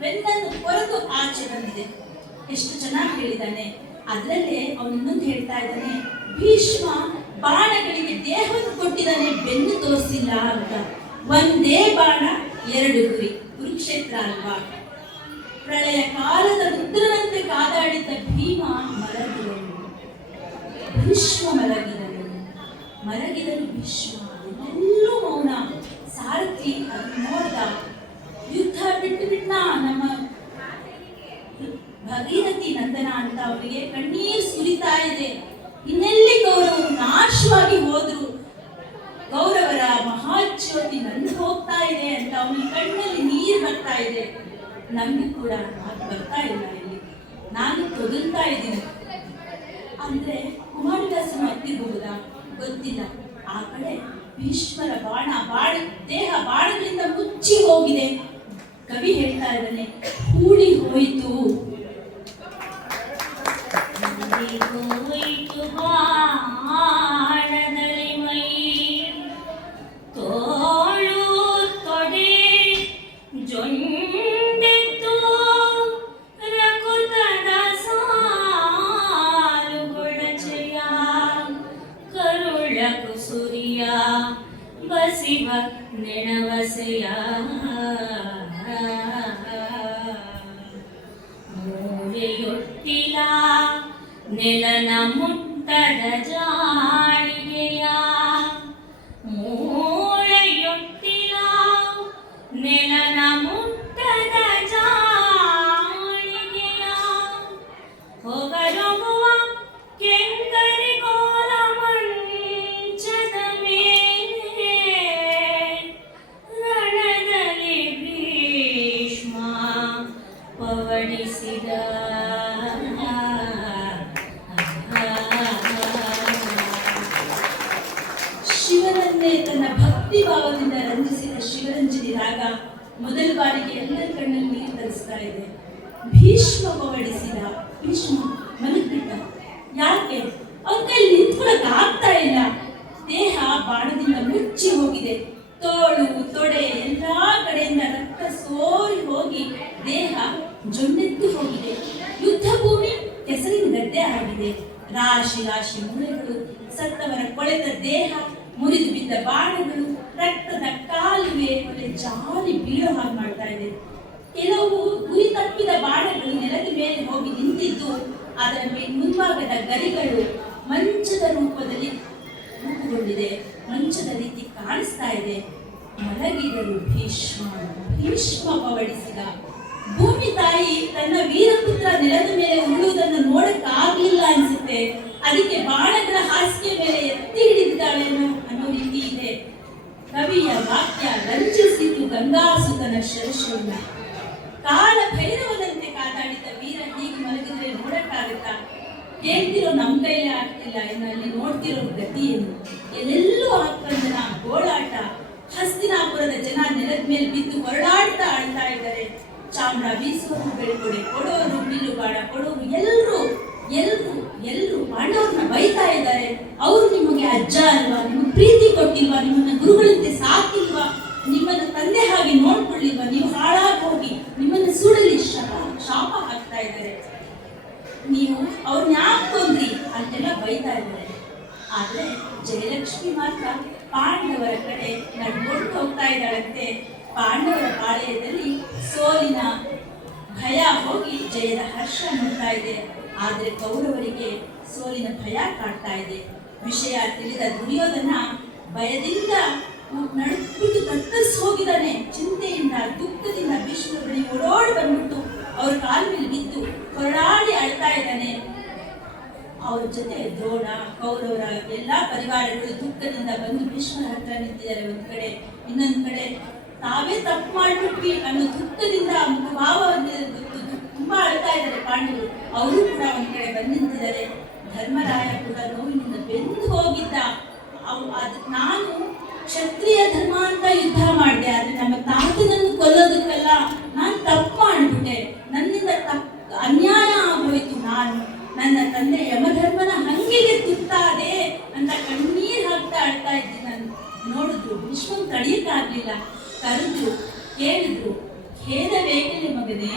ಬೆನ್ನನ್ನು ಕೊರೆದು ಆಚೆ ಬಂದಿದೆ. ಎಷ್ಟು ಚೆನ್ನಾಗಿ ಹೇಳಿದ್ದಾನೆ. ಅದರಲ್ಲೇ ಅವನು ಇನ್ನೊಂದು ಹೇಳ್ತಾ ಇದ್ದಾನೆ, ಭೀಷ್ಮ ಬಾಣಗಳಿಗೆ ದೇಹವನ್ನು ಕೊಟ್ಟಿದ್ದಾನೆ, ಬೆನ್ನು ತೋರಿಸಿಲ್ಲ ಅಂತ. ಒಂದೇ ಬಾಣ ಎರಡು ಗುರಿ. ಕುರುಕ್ಷೇತ್ರ ಅಲ್ವಾ? ಪ್ರಳಯ ಕಾಲದ ರುದ್ರನಂತೆ ಕಾದಾಡಿದ್ದ ಭೀಮ ಮಲಗಿದನು, ಭೀಷ್ಮ ಮಲಗಿದನು ಭೀಷ್ಮ. ಎಲ್ಲೂ ಮೌನ. ಸಾರಥಿ ಅದು ನೋಡ್ದ, ಯುದ್ಧ ಬಿಟ್ಟು ಬಿಟ್ನ ನಮ್ಮ ಭಗೀರಥಿ ನಂದನ ಅಂತ ಅವರಿಗೆ ಕಣ್ಣೀರು ಸುರಿತಾ ಇದೆ. ಇನ್ನೆಲ್ಲಿ ಗೌರವರು ನಾಶವಾಗಿ ಹೋದ್ರು, ಗೌರವರ ಮಹಾಜ್ಯೋತಿ ನಂದು ಹೋಗ್ತಾ ಇದೆ ಅಂತ ಅವನ ಕಣ್ಣಲ್ಲಿ ನೀರು ಬರ್ತಾ ಇದೆ. ನಮಗೂ ಕೂಡ ಮಾತು ಬರ್ತಾ ಇಲ್ಲ. ಇಲ್ಲಿ ನಾನು ತೊದಲ್ತಾ ಇದ್ದೀನಿ ಅಂದ್ರೆ ಕುಮಾರವ್ಯಾಸನ ಹತ್ತಿರಬಹುದಾ ಗೊತ್ತಿಲ್ಲ. ಆ ಕಡೆ ಭೀಷ್ಮರ ದೇಹ ಬಾಣಗಳಿಂದ ಮುಚ್ಚಿ ಹೋಗಿದೆ. ಕವಿ ಹೇಳ್ತಾ ಇದ್ದಾನೆ, ಹೂಡಿ ಹೋಯಿತು ಬಾಣದಲ್ಲಿ ಮೈ ತೋಳು ತೊಡೆ ಜೊಂಡೆತ್ತು ರಕುತದ ಸಾಲುಗೊಳಚೆಯ ಕರುಳ ಕುಸುರಿಯ ಬಸಿವ ನೆಣವಸೆಯ ಮೂಳೆಯೊಟ್ಟಿಲ ನೆಲನ ಮುಟ್ಟದ ಜಾಳಿಗೆಯ ಮೂಳೆಯೊಟ್ಟಿಲ ನೆಲನ ಮುಟ್ಟದ ಜಾಳಿಗೆಯ ಭಕ್ತಿಭಾವದಿಂದ ರಂಜಿಸಿದ ಶಿವರಂಜನಿ ರಾಗ ಮೊದಲ ಬಾರಿಗೆ ಎಲ್ಲರ ಕಣ್ಣಲ್ಲಿ ನೀರು ತರಿಸ್ತಾ ಇದೆ. ಭೀಷ್ಮ ಪವಡಿಸಿದ ಭೀಷ್ಮ ಮಲಗ್ಬಿಟ್ಟ. ಯಾಕೆ? ಅವನ ಕೈಲಿ ನಿಂತ್ಕೊಳಕ್ ಆಗ್ತಾ ಇಲ್ಲ. ದೇಹ ಬಾಣದಿಂದ ಮುಚ್ಚಿ ಹೋಗಿದೆ. ತೋಳು ತೊಡೆ ಎಲ್ಲಾ ಕಡೆಯಿಂದ ರಕ್ತ ಸೋರಿ ಹೋಗಿ ದೇಹ ಜೊನ್ನೆದ್ದು ಹೋಗಿದೆ. ಯುದ್ಧ ಭೂಮಿ ಕೆಸರಿನ ಗದ್ದೆ ಆಗಿದೆ. ರಾಶಿ ರಾಶಿ ಮೂಳೆಗಳು, ಸತ್ತವರ ಕೊಳೆತ ದೇಹ, ಮುರಿದು ಬಿದ್ದ ಬಾಣಗಳು, ರಕ್ತದ ಕಾಲುವೆ ಜಾರಿ ಬೀಳೋ ಹಾಗೆ ಮಾಡ್ತಾ ಇದೆ. ಕೆಲವು ಗುರಿ ತಪ್ಪಿದ ಬಾಣಗಳು ನೆಲದ ಮೇಲೆ ಹೋಗಿ ನಿಂತಿದ್ದು ಅದರ ಮುಂಭಾಗದ ಗರಿಗಳು ಮಂಚದ ರೂಪದಲ್ಲಿ ರೂಪುಗೊಂಡಿದೆ. ಮಂಚದ ರೀತಿ ಕಾಣಿಸ್ತಾ ಇದೆ. ಮಲಗಿದರು ಭೀಷ್ಮ ಪವಡಿಸಿದ. ಭೂಮಿ ತಾಯಿ ತನ್ನ ವೀರಪುತ್ರ ನೆಲದ ಮೇಲೆ ಉರುಳುವುದನ್ನು ನೋಡಕ್ಕಾಗ್ಲಿಲ್ಲ ಅನ್ಸುತ್ತೆ. ಅದಕ್ಕೆ ಬಾಣಗಳ ಹಾಸಿಗೆ ಮೇಲೆ ಎತ್ತಿ ಹಿಡಿದಿದ್ದಾಳೆ ಅನ್ನೋ ರೀತಿ ಇದೆ. ಕವಿಯ ವಾಕ್ಯ ರಂಜಿಸಿತು ಗಂಗಾಸುತನ ಶರಶೂರ್ಣ. ಕಾಲ ಭೈರವದಂತೆ ಕಾದಾಡಿದ ವೀರ ಹೀಗೆ ಮಲಗಿದ್ರೆ ನೋಡಕ್ಕಾಗತ್ತಾ? ಕೇಳ್ತಿರೋ ನಮ್ಮ ಕೈಲೇ ಆಗ್ತಿಲ್ಲ, ಇನ್ನು ಅಲ್ಲಿ ನೋಡ್ತಿರೋ ಗತಿ ಏನು? ಎಲ್ಲೆಲ್ಲೂ ಆಕ್ರಂದನ, ಗೋಳಾಟ. ಹಸ್ತಿನಾಪುರದ ಜನ ನೆಲದ ಮೇಲೆ ಬಿದ್ದು ಹೊರಡಾಡ್ತಾ ಆಳ್ತಾ ಇದ್ದಾರೆ. ಚಾಮರ ಬೀಸೋರು, ಬೆಳ್ಕೊಡೆ ಕೊಡೋರು, ಬಿಲ್ಲು ಬಾಣ ಕೊಡೋರು, ಎಲ್ಲರೂ ಪಾಂಡವರನ್ನ ಬೈತಾ ಇದ್ದಾರೆ. ಅವರು ನಿಮಗೆ ಅಜ್ಜ ಅಲ್ವಾ? ನಿಮಗೆ ಪ್ರೀತಿ ಕೊಟ್ಟಿಲ್ವಾ? ನಿಮ್ಮನ್ನ ಗುರುಗಳಂತೆ ಸಾಕಿಲ್ವಾ? ನಿಮ್ಮನ್ನ ತಂದೆ ಹಾಗೆ ನೋಡ್ಕೊಳ್ಳಿಲ್ವಾ? ನೀವು ಹಾಳಾಗಿ ಹೋಗಿ ನಿಮ್ಮನ್ನ ಸುಡಲಿ ಶಾಪ ಹಾಕ್ತಾ ಇದ್ದಾರೆ. ನೀವು ಅವ್ರನ್ನ ಯಾಕೆ ಕೊಂದ್ರಿ ಅಂತೆಲ್ಲ ಬೈತಾ ಇದ್ದಾರೆ. ಆದ್ರೆ ಜಯಲಕ್ಷ್ಮಿ ಮಾತ್ರ ಪಾಂಡವರ ಕಡೆ ನಡ್ಕೊಂಡು ಹೋಗ್ತಾ ಇದ್ದಾಳಂತೆ. ಪಾಂಡವರ ಪಾಳೆಯದಲ್ಲಿ ಸೋಲಿನ ಭಯ ಹೋಗಿ ಜಯದ ಹರ್ಷ ನೋಡ್ತಾ ಇದೆ. ಆದ್ರೆ ಕೌರವರಿಗೆ ಸೋಲಿನ ಭಯ ಕಾಡ್ತಾ ಇದೆ. ವಿಷಯ ತಿಳಿದ ದುರ್ಯೋಧನ ಭಯದಿಂದ ನಡುಬಿಟ್ಟು ತತ್ತರಿಸಿ ಹೋಗಿದ್ದಾನೆ. ಚಿಂತೆಯಿಂದ ದುಃಖದಿಂದ ಭೀಷ್ಮರ ಬಳಿ ಓಡೋಡಿ ಬಂದ್ಬಿಟ್ಟು ಅವ್ರ ಕಾಲ ಮೇಲೆ ಬಿದ್ದು ಹೊರಡಾಡಿ ಅಳ್ತಾ ಇದ್ದಾನೆ. ಅವ್ರ ಜೊತೆ ದ್ರೋಣ, ಕೌರವರ ಎಲ್ಲಾ ಪರಿವಾರಗಳು ದುಃಖದಿಂದ ಬಂದು ಭೀಷ್ಮರ ಹತ್ರ ನಿಂತಿದ್ದಾರೆ ಒಂದ್ ಕಡೆ. ಇನ್ನೊಂದ್ ಕಡೆ ತಾವೇ ತಪ್ಪು ಮಾಡ್ಬಿಟ್ವಿ ಅನ್ನೋ ದುಃಖದಿಂದ ಮುಖಭಾವ ತುಂಬಾ ಅಳ್ತಾ ಇದ್ದಾರೆ ಪಾಂಡವರು. ಅವರು ಕೂಡ ಒಂದ್ ಕಡೆ ಬಂದು ನಿಂತಿದ್ದಾರೆ. ಧರ್ಮರಾಯ ಕೂಡ ನೋವಿನಿಂದ ಬೆಂದು ಹೋಗಿದ್ದ. ನಾನು ಕ್ಷತ್ರಿಯ ಧರ್ಮ ಅಂತ ಯುದ್ಧ ಮಾಡಿದೆ, ಆದ್ರೆ ನಮ್ಮ ತಾತನನ್ನು ಕೊಲ್ಲೋದಕ್ಕೆಲ್ಲ ನಾನು ತಪ್ಪು ಮಾಡಿಬಿಟ್ಟೆ. ನನ್ನಿಂದ ಅನ್ಯಾಯ ಆಗೋಯ್ತು. ನನ್ನ ತಂದೆ ಯಮಧರ್ಮನ ಹಂಗಿಗೆ ತುತ್ತಾದೆ ಅಂತ ಕಣ್ಣೀರ್ ಹಾಕ್ತಾ ಅಳ್ತಾ ಇದ್ದೀನಿ. ನಾನು ನೋಡಿದ್ರು, ವಿಶ್ವನ್ ತಡೆಯಕ್ಕಾಗ್ಲಿಲ್ಲ. ಕರೆದ್ರು, ಕೇಳಿದ್ರು, ಖೇದವೇಕೆ ಮಗನೇ?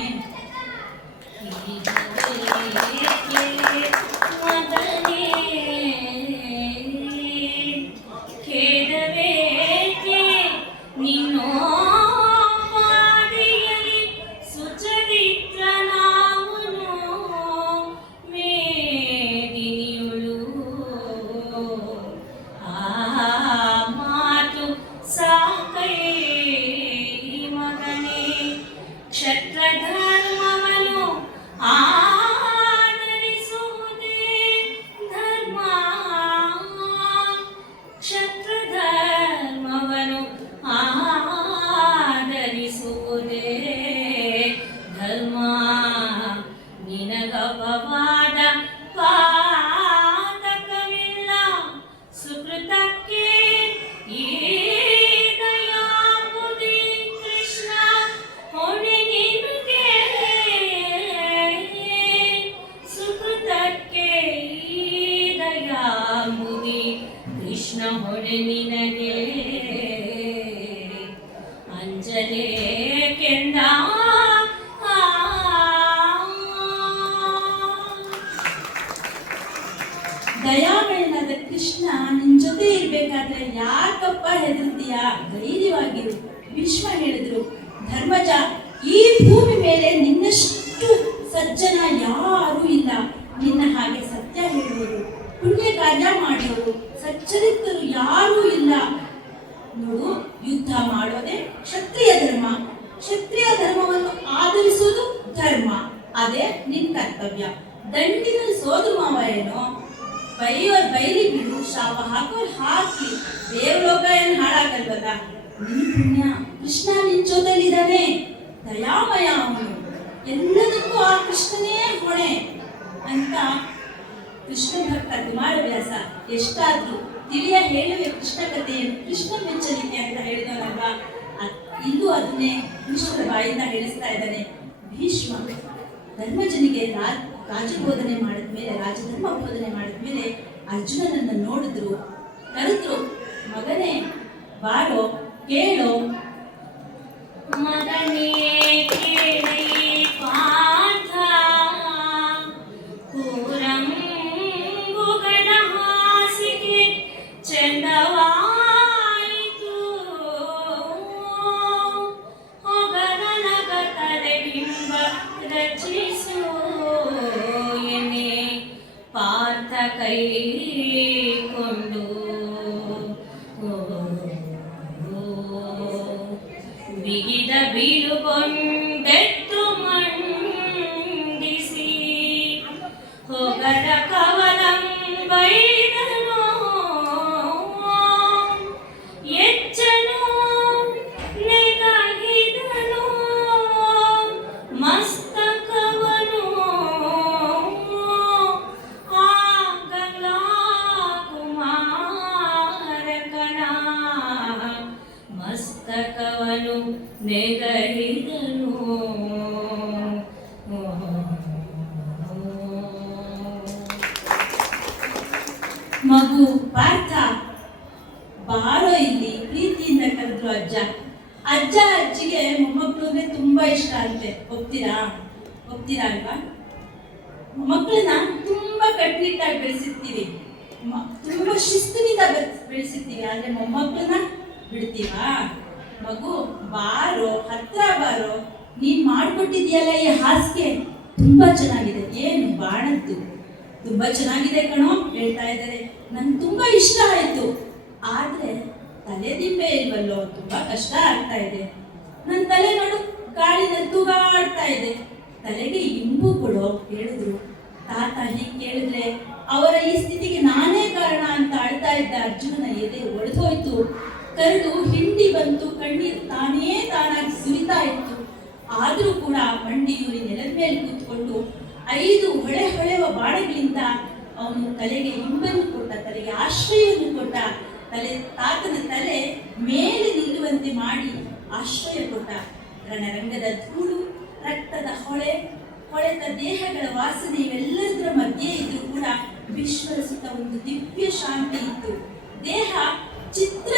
ಹೊಡೆ ನಿನಗೆ ಅಂಜಲೇ ಕೆಂಡ. ದಯಾಮಯನಾದ ಕೃಷ್ಣ ನಿನ್ ಜೊತೆ ಇರ್ಬೇಕಾದ್ರೆ ಯಾಕಪ್ಪ ಹೆದರ್ತೀಯ? ಧೈರ್ಯವಾಗಿರು. ಭೀಷ್ಮ ಹೇಳಿದ್ರು, ಧರ್ಮಜ, ಈ ಭೂಮಿ ಮೇಲೆ ನಿನ್ನಷ್ಟು ಸಜ್ಜನ ಯಾರೂ ಇಲ್ಲ. ನಿನ್ನ ಹಾಗೆ ಸತ್ಯ ಹೇಳುವರು, ಪುಣ್ಯ ಕಾರ್ಯ ಮಾಡುವರು, ಸಚ್ಚರಿತರು ಯಾರೂ ಇಲ್ಲ. ನೋಡು, ಯುದ್ಧ ಮಾಡೋದೇ ಕ್ಷತ್ರಿಯ ಧರ್ಮ. ಕ್ಷತ್ರಿಯ ಧರ್ಮವನ್ನು ಆಧರಿಸುವುದು ಧರ್ಮ. ಅದೇ ನಿನ್ ಕರ್ತವ್ಯ. ದಂಡಿನಲ್ಲಿ ಸೋದು ಮಾವ ಏನೋ, ಬೈಯೋರ್ ಬೈಲಿ ಬಿಡು, ಶಾಪ ಹಾಕೋರ್ ಹಾಕಿ, ದೇವಲೋಕ ಏನು ಹಾಳಾಗಲ್ವಲ್ಲ. ನಿನ್ ಪುಣ್ಯ, ಕೃಷ್ಣ ನಿನ್ ಜೊತೆಲಿದ್ದಾನೆ. ದಯಾಮಯ ಅವನು, ಎಲ್ಲದಕ್ಕೂ ಆ ಕೃಷ್ಣನೇ ಹೊಣೆ ಅಂತ ಕೃಷ್ಣ ಭಕ್ತ ಕುಮಾರವ್ಯಾಸ ಎಷ್ಟಾದ್ರೂ ತಿಳಿಯ ಹೇಳುವೆ ಕೃಷ್ಣ ಕಥೆಯನ್ನು ಕೃಷ್ಣ ಮೆಚ್ಚಲಿಕೆ ಅಂತ ಹೇಳಿದವನಲ್ವಾ, ಇಲ್ಲೂ ಅದನ್ನೇ ಕೃಷ್ಣನ ಬಾಯಿಂದ ಹೇಳಿಸ್ತಾ ಇದ್ದಾನೆ. ಭೀಷ್ಮ ಧರ್ಮಜನಿಗೆ ರಾಜಬೋಧನೆ ಮಾಡಿದ್ಮೇಲೆ, ರಾಜಧರ್ಮ ಬೋಧನೆ ಮಾಡಿದ್ಮೇಲೆ ಅರ್ಜುನನನ್ನು ನೋಡಿದ್ರು, ಕರೆದ್ರು, ಮಗನೇ ಬಾರೋ ಕೇಳೋ. ಮಗನೇ ಕೇಳಿ ಪಾರ್ಥ, ಕೂರಂಬುಗಳ ಹಾಸಿಗೆ ಚೆಂದವಾಯಿತು, ಹೊಗನಗ ತಲೆಬಿಂಬ ರಚಿಸು ಎನೆ ಪಾರ್ಥ ಕೈಕೊಂಡು ಬಿಗಿದ ಬೀಳುಗೊಂಡೆತ್ತು ಮಂಡಿಸಿ ಹೊಗದ ಕವಲಂಬೈದನು ಎಚ್ಚನು ನೆಗಹಿದನು ಮಸ್ತಕವನು ಆ ಗಂಗಾ ಕುಮಾರಕನ ಮಸ್ತಕವನು ನೆಗಹಿದನು. ಮಗು ಪಾರ್ಥ ಬಾರೋ ಇಲ್ಲಿ ಪ್ರೀತಿಯಿಂದ ಕರೆದ್ರು ಅಜ್ಜ. ಅಜ್ಜಿಗೆ ಮೊಮ್ಮಕ್ಕಳು ಅಂದ್ರೆ ತುಂಬಾ ಇಷ್ಟ ಅಂತೆ. ಒಪ್ತೀರಾ ಅಲ್ವಾ? ಮಕ್ಕಳನ್ನ ತುಂಬಾ ಕಟ್ಟುನಿಟ್ಟಾಗಿ ಬೆಳೆಸಿರ್ತೀವಿ, ತುಂಬಾ ಶಿಸ್ತಿನಿಂದ ಬೆಳೆಸಿರ್ತೀವಿ, ಆದ್ರೆ ಮೊಮ್ಮಕ್ಕಳನ್ನ ಬಿಡ್ತೀವಾ? ಮಗು ಬಾರೋ, ಹತ್ರ ಬಾರೋ, ನೀನ್ ಮಾಡ್ಕೊಟ್ಟಿದ್ಯಲ್ಲ ಈ ಹಾಸಿಗೆ ತುಂಬಾ ಚೆನ್ನಾಗಿದೆ. ಏನು ಬಾಣದ್ದು ತುಂಬಾ ಚೆನ್ನಾಗಿದೆ ಕಣೋ ಹೇಳ್ತಾ ಇದ್ದಾರೆ. ನನ್ಗೆ ತುಂಬಾ ಇಷ್ಟ ಆಯ್ತು, ಆದ್ರೆ ತಲೆ ದಿಂಬೆ ಇಲ್ವಲ್ಲೋ, ತುಂಬಾ ಕಷ್ಟ ಆಗ್ತಾ ಇದೆ. ನನ್ನ ತಲೆ ನೋಡು ಗಾಳಿನಲ್ಲಿ ತೂಗಾಡ್ತಾ ಇದೆ, ತಲೆಗೆ ಇಂಬು ಕೊಡೋ ಹೇಳಿದ್ರು. ತಾತ ಹೀಗೆ ಕೇಳಿದ್ರೆ ಅವರ ಈ ಸ್ಥಿತಿಗೆ ನಾನೇ ಕಾರಣ ಅಂತ ಆಳ್ತಾ ಇದ್ದ ಅರ್ಜುನನ ಎದೆ ಒಡೆದೋಯ್ತು. ಕರಡು ಹಿಂಡಿ ಬಂತು, ಕಣ್ಣೀರು ತಾನಾಗಿ ಸುರಿತಾ ಇತ್ತು. ಆದರೂ ಕೂಡ ಮಂಡಿಯೂರಿ ನೆಲದ ಮೇಲೆ ಕೂತ್ಕೊಂಡು 5 ಹೊಳೆವ ಬಾಣಗಳಿಂದ ಅವನು ತಲೆಗೆ ಇಂಬನ್ನು ಕೊಟ್ಟ, ತಲೆಗೆ ಆಶ್ರಯವನ್ನು ಕೊಟ್ಟ, ತಾತನ ತಲೆ ಮೇಲೆ ನಿಲ್ಲುವಂತೆ ಮಾಡಿ ಆಶ್ರಯ ಕೊಟ್ಟ. ರಣರಂಗದ ಧೂಳು, ರಕ್ತದ ಹೊಳೆತ ದೇಹಗಳ ವಾಸನೆ ಇವೆಲ್ಲದರ ಮಧ್ಯೆ ಇದ್ರೂ ಕೂಡ ಭೀಷ್ಮರ ಸುತ್ತ ಒಂದು ದಿವ್ಯ ಶಾಂತಿ ಇತ್ತು. ದೇಹ ಚಿತ್ರ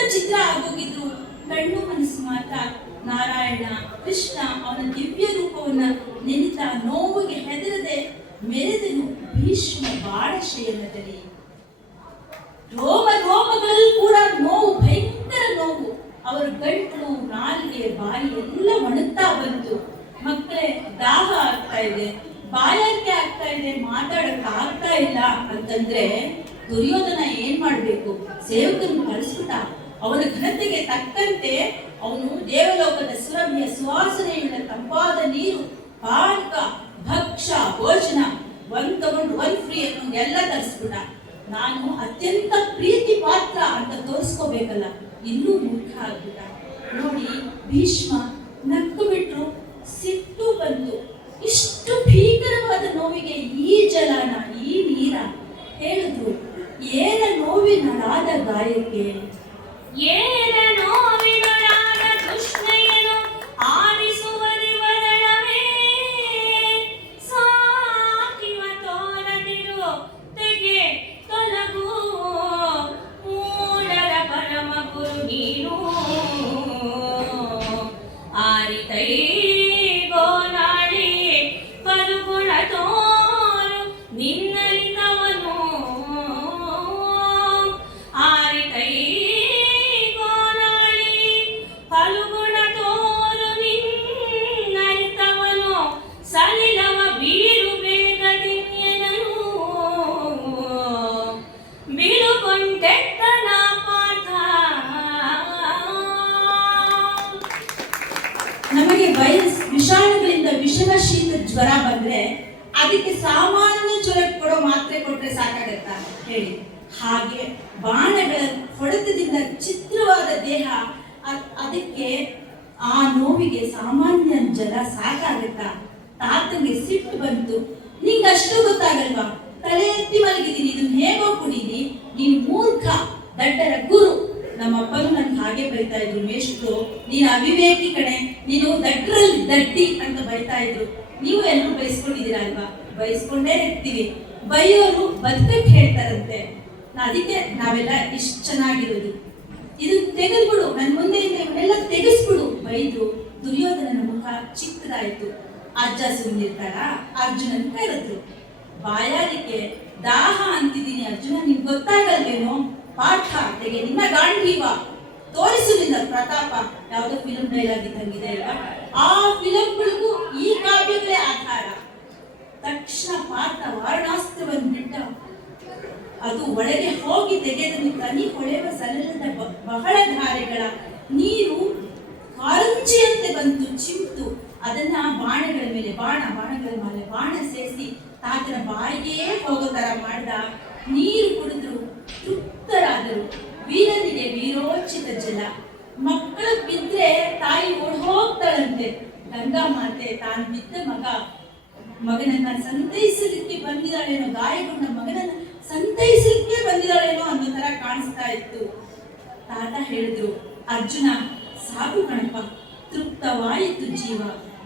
ಆಗೋಗಿದ್ರು, ಕಣ್ಣು ಮನಸ್ಸು ಮಾತ್ರ ನಾರಾಯಣ ಕೃಷ್ಣ ಅವನ ದಿವ್ಯ ರೂಪವನ್ನ ನೆನೆತ ನೋವಿಗೆ ಹೆದರದೆ ಮೆರೆದನು ಭೀಷ್ಮ ಬಾಣ ಶಯನದಲ್ಲಿ. ರೋಮಗಳಲ್ಲಿ ಕೂಡ ನೋವು, ಭಯಂಕರ ನೋವು. ಅವರ ಗಂಟಲು, ನಾಲಿಗೆ, ಬಾಯಿ ಎಲ್ಲ ಒಣಗ್ತಾ ಬಂತು. ಮಕ್ಕಳೇ ದಾಹ ಆಗ್ತಾ ಇದೆ, ಬಾಯಾರಿಕೆ ಆಗ್ತಾ ಇದೆ, ಮಾತಾಡಕ್ ಆಗ್ತಾ ಇಲ್ಲ ಅಂತಂದ್ರೆ ದುರ್ಯೋಧನ ಏನ್ ಮಾಡ್ಬೇಕು? ಸೇವಕರನ್ನು ಕಳಿಸ್ಬಿಟ್ಟ. ಅವನ ಘನತೆಗೆ ತಕ್ಕಂತೆ ಅವನು ದೇವಲೋಕದ ಸುರಭಿಯ ಸುವಾಸನೆಯುಳ್ಳ ತಂಪಾದ ನೀರು, ಪಾನಕ, ಭಕ್ಷ, ಭೋಜನ ತಗೊಂಡು 1 ಫ್ರೀ ಎಲ್ಲ ತರಿಸ್ಬಿಟ್ಟ. ನಾನು ಅತ್ಯಂತ ಪ್ರೀತಿ ಪಾತ್ರ ಅಂತ ತೋರಿಸ್ಕೋಬೇಕಲ್ಲ, ಇನ್ನೂ ಮೂರ್ಖ ಆಗ್ಬಿಟ್ಟ. ನೋಡಿ ಭೀಷ್ಮ ನಕ್ಕು ಬಿಟ್ರು, ಸಿಟ್ಟು ಬಂತು. ಇಷ್ಟು ಭೀಕರವಾದ ನೋವಿಗೆ ಈ ಜಲನ, ಈ ನೀರ ಹೇಳಿದ್ರು. ಏನ ನೋವಿನಳಾದ ಗಾಯಕ್ಕೆ, ಏನ ನೋವಿನಳಾದ ಕೃಷ್ಣಯ್ಯನು ಆಡಿಸುವರಿವರಳವೇ, ಸಾಕಿವ ತೋರದಿರು ತೆಗೆ ತೊಲಗು, ಮೂಡರ ಪರಮ ಗುರು ನೀನು, ಆರಿತೈ ಗೋನಾಡಿ ಪರುಗುಣ ತೋರು ನಿನ್ನಲಿತವನು, ಆರಿತೈ ಗೋನಾಡಿ ಫಲುಗುಣ ತೋರು ನಿನ್ನಲಿತವನು, ಸಲಿಲವ ಬೀರು ಬೇಗದಿನ್ಯನನು, ಬೀಳುಗೊಂಡೆತ್ತನ ಪಾಠ. ನಮಗೆ ವಿಷಾಣುಗಳಿಂದ ವಿಷಮ ಶೀತ ಜ್ವರ ಬಂದ್ರೆ ಅದಕ್ಕೆ ಸಾಮಾನ್ಯ ಜ್ವರ ಕೊಡೋ ಮಾತ್ರೆ ಕೊಟ್ರೆ ಸಾಕಾಗತ್ತಾ ಹೇಳಿ? ಹಾಗೆ ಬಾಣಗಳ ಹೊಡೆತದಿಂದ ಚಿತ್ರವಾದ ದೇಹ, ಅದಕ್ಕೆ ಆ ನೋವಿಗೆ ಸಾಮಾನ್ಯ ಜ್ವರ ಸಾಕಾಗತ್ತಾ? ತಾತಂಗೆ ಸಿಟ್ಟು ಬಂತು. ನಿಂಗಷ್ಟು ಗೊತ್ತಾಗಲ್ವಾ? ತಲೆ ಎತ್ತಿ ಮಲಗಿದ್ದೀನಿ, ಇದನ್ನ ಹೇಗೋ ಕುಡೀನಿ, ನೀನು ಮೂರ್ಖ, ಬೈತಾ ಇದ್ರು ಮೇಷ್ಟ್ರು, ನೀನು ಅವಿವೇಕಿ ಕಣೆ, ನೀನು ದಡ್ರಲ್ಲಿ ದಡ್ಡಿ ಅಂತ ಬೈತಾ ಇದ್ರು. ನೀವು ಎಲ್ಲರೂ ಬಯಸ್ಕೊಂಡಿದ್ದೀರಾ ಅಲ್ವಾ? ಬಯಸ್ಕೊಂಡೇ ಇರ್ತೀವಿ. ಬೈಯೋರು ಬದುಕಕ್ಕೆ ಹೇಳ್ತಾರಂತೆ. ಅದಕ್ಕೆ ನಾವೆಲ್ಲ ಇಷ್ಟು ಚೆನ್ನಾಗಿರೋದು. ಇದು ತೆಗೆದ್ಬಿಡು, ನನ್ನ ಮುಂದೆ ಇವನ್ನೆಲ್ಲ ತೆಗೆಸ್ಬಿಡು ಬೈದ್ರು. ದುರ್ಯೋಧನನ ಮುಖ ಚಿಕ್ಕದಾಯ್ತು. ಅಜ್ಜ ಸುಮ್ಮನಿರ್ತಾರ? ಅರ್ಜುನನ್ ಕರೆದ್ರು. ಬಾಯಾರಿಕೆ, ದಾಹ ಅಂತಿದ್ದೀನಿ ಅರ್ಜುನ, ನಿಮ್ಗೆ ಗೊತ್ತಾಗಲ್ವೇನೋ? ಪಾಠ ತೆಗೆ ನಿನ್ನ ಗಾಂಧೀವ, ತೋರಿಸುವುದಿಲ್ಲ ಪ್ರತಾಪ. ಯಾವುದೋ ಫಿಲ್ಮ್ ಡೈಲಾಗ್ ಇದ್ದಂಗಿದೆ ಅಲ್ವಾ? ಆ ಫಿಲಂಗಳಿಗೂ ಈ ಕಾವ್ಯಗಳೇ ಆಧಾರ. ತಕ್ಷಣ ಪಾರ್ಥ ವಾರಣಾಸ್ತ್ರವನ್ನು ಬಿಟ್ಟ. ಅದು ಒಳಗೆ ಹೋಗಿ ತೆಗೆದನು ತನಿ ಹೊಳೆವ ಸಲಲದ ಬಹಳ ಧಾರೆಗಳ ನೀರು ಕಾರಂಜಿಯಂತೆ ಬಂತು ಚಿಮ್ತು. ಅದನ್ನ ಬಾಣಗಳ ಮೇಲೆ ಬಾಣಗಳ ಮೇಲೆ ಬಾಣ ಸೇರಿಸಿ ತಾತನ ಬಾಯಿಗೆ ಹೋಗೋ ತರ ಮಾಡ್ದ. ನೀರು ಕುಡಿದ್ರು, ತೃಪ್ತರಾದರು. ವೀರನಿಗೆ ವೀರೋಚಿತ ಜಲ. ಮಕ್ಕಳು ಬಿದ್ರೆ ತಾಯಿ ಓಡ್ ಹೋಗ್ತಾಳಂತೆ. ಗಂಗಾ ಮಾತೆ ತಾನು ಬಿದ್ದ ಮಗನನ್ನ ಸಂತೈಸಲಿಕ್ಕೆ ಬಂದಿದ್ದಾಳೇನೋ, ಗಾಯಗೊಂಡ ಮಗನನ್ನ ಸಂತೈಸಲಿಕ್ಕೆ ಬಂದಿದ್ದಾಳೇನೋ ಅನ್ನೋ ತರ ಕಾಣಿಸ್ತಾ ಇತ್ತು. ತಾತ ಹೇಳಿದ್ರು, ಅರ್ಜುನ ಸಾಕು ಕಣಪ್ಪ, ತೃಪ್ತವಾಯಿತು ಜೀವ,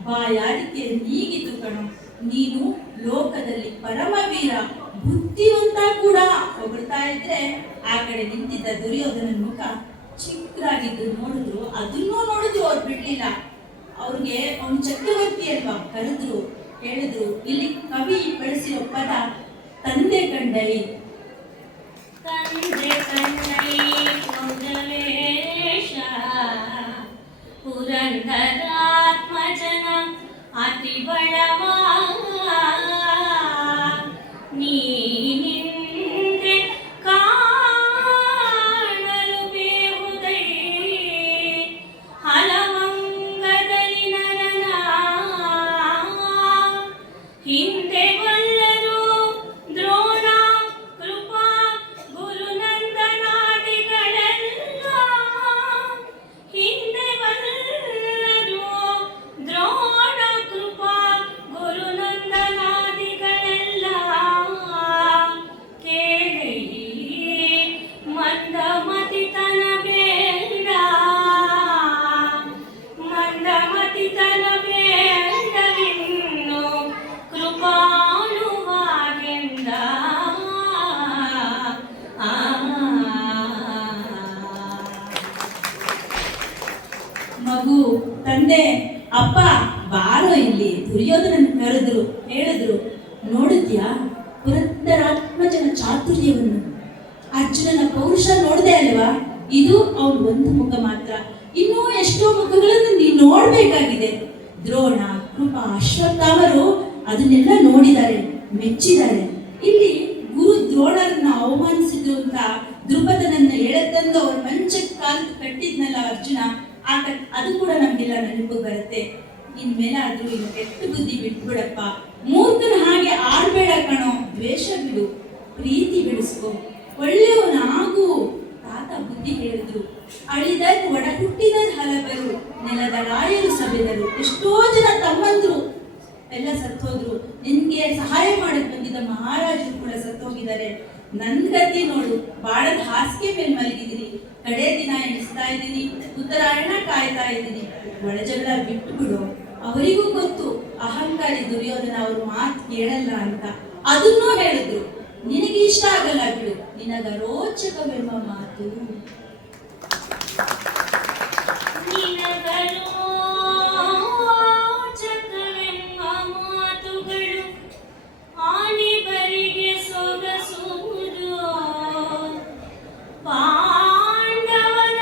ಬಾಯಾರಿಕೆ ನೀಗಿತು ಕಣೋ. ನೀನು ಲೋಕದಲ್ಲಿ ಪರಮವೀರ, ಬುದ್ಧಿವಂತ ಕೂಡ. ಹೊಗಳ್ತಾ ಇದ್ರೆ ಆ ಕಡೆ ನಿಂತಿದ್ದ ದುರ್ಯೋಧನನ ಮುಖ ಚಿಕ್ಕದಾಗಿದ್ದು ನೋಡಿದ್ರು. ಅದನ್ನೂ ನೋಡಿದ್ರು, ಅವ್ರು ಬಿಡ್ಲಿಲ್ಲ. ಅವ್ರಿಗೆ ಅವನು ಚಕ್ರವರ್ತಿ ಅಲ್ವಾ, ಕರೆದ್ರು. ಹೇಳಿದ್ರು, ಇಲ್ಲಿ ಕವಿ ಬಳಸಿರೋ ಪದ ತಂದೆ ಕಂಡೈ. ತಂದೆ ಕಂಡೈ ಪುರವೇಶ ಪುರಂದರಾತ್ಮಜನ ಅತಿ ಬಡವಾ ನೀನಿಂದೆ ಕಾಣಲು ಬೇಹುದೈ ಹಲವಂಗದಲ್ಲಿ ನರನ ಹಿಂದೆ ಬಲ್ಲರು ದ್ರೋಣ ಕೃಪಾ ಗುರುನಂದನಾದಿಗಳೆಲ್ಲ ಹಿಂದೆ ಬಲ್ಲರು ದ್ರೋಣ ಕೃಪಾ ಗುರುನಂದನಾದಿಗಳೆಲ್ಲ ಕೇಳಿ ಮಂದಮತಿತನ ಬೇಡ ಮಂದಮತಿತನ ಬೇಡವಿನ್ನು ಕೃಪಾಳುವಾಗೆಂದ ಮಗು ತಂದೆ ಅಪ್ಪ ಬಾರೋ ಇಲ್ಲಿ. ದುರ್ಯೋಧನನ ಕರೆದ್ರು. ಹೇಳಿದ್ರು, ನೋಡಿದ್ಯಾ ಪುರಂದರಾತ್ಮಜನ ಚಾತುರ್ಯವನ್ನು, ಅರ್ಜುನನ ಪೌರುಷ ನೋಡಿದೆ ಅಲ್ವಾ? ಇದು ಅವ್ರ ಒಂದು ಮುಖ ಮಾತ್ರ. ಇನ್ನೂ ಎಷ್ಟೋ ಮುಖಗಳನ್ನು ನೀವು ನೋಡ್ಬೇಕಾಗಿದೆ. ದ್ರೋಣ ಕೃಪಾ ಅಶ್ವತ್ಥಾಮರು ಅದನ್ನೆಲ್ಲ ನೋಡಿದ್ದಾರೆ, ಮೆಚ್ಚಿದ್ದಾರೆ. ಇಲ್ಲಿ ಗುರು ದ್ರೋಣರನ್ನ ಅವಮಾನಿಸಿದ್ರು ಅಂತ ದ್ರುಪದನನ್ನ ಎಳೆತಂದು ಅವ್ರ ಮಂಚಕ್ಕೆ ಕಾಲು ಕಟ್ಟಿದ್ನಲ್ಲ ಅರ್ಜುನ, ಅದು ಕೂಡ ನಮ್ಗೆಲ್ಲ ನೆನಪು ಬರುತ್ತೆ. ಇನ್ಮೇಲಾದ್ರೂ ಇನ್ನು ಕೆಟ್ಟ ಬುದ್ಧಿ ಬಿಟ್ಬಿಡಪ್ಪ, ಮೂರ್ಖನ ಹಾಗೆ ಆಡ್ಬೇಡ ಕಣೋ, ದ್ವೇಷ ಬಿಡು, ಪ್ರೀತಿ ಬೆಳೆಸ್ಕೊ, ಒಳ್ಳೆಯವನಾಗು. ತಾತ ಬುದ್ಧಿ ಹೇಳಿದ್ರು. ಅಳಿದರ್ ಒಡ ಹುಟ್ಟಿದರ್ ಹಲವರು, ನೆಲದ ರಾಯರು ಸಭೆದರು. ಎಷ್ಟೋ ಜನ ತಮ್ಮಂದ್ರು ಎಲ್ಲ ಸತ್ತೋದ್ರು. ನಿನ್ಗೆ ಸಹಾಯ ಮಾಡಕ್ ಬಂದಿದ್ದ ಮಹಾರಾಜರು ಕೂಡ ಸತ್ತೋಗಿದ್ದಾರೆ. ನನ್ ಗತಿ ನೋಡು, ಬಾಳದ ಹಾಸಿಗೆ ಮೇಲೆ ಮಲಗಿದ್ದೀನಿ, ಕಡೆ ದಿನ ಎಣಿಸ್ತಾ ಇದ್ದೀನಿ, ಉತ್ತರಾಯಣ ಕಾಯ್ತಾ ಇದ್ದೀನಿ. ಒಳಜಗಳ ಬಿಟ್ಟು ಬಿಡು. ಅವರಿಗೂ ಗೊತ್ತು ಅಹಂಕಾರಿ ದುರ್ಯೋಧನ ಅವ್ರ ಮಾತು ಕೇಳಲ್ಲ ಅಂತ. ಅದನ್ನೂ ಹೇಳಿದ್ರು. ನಿನಗೆ ಇಷ್ಟ ಆಗಲ್ಲ ಬಿಡು, ನಿನಗ ರೋಚಕವೆಂಬ ಮಾತು. ನಿನಗರೋಚಕವೆಂಬ ಮಾತುಗಳು ಆನೆಬರಿಗೆ ಸೊಗಸುವುದು. ಪಾಂಡವನ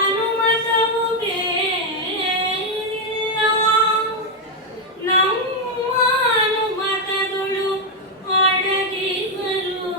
ಅನುಮತವು ಬೇರಿಲ್ಲ, ನಮ್ಮ ಅನುಮತಗಳು ಅಡಗಿದರು.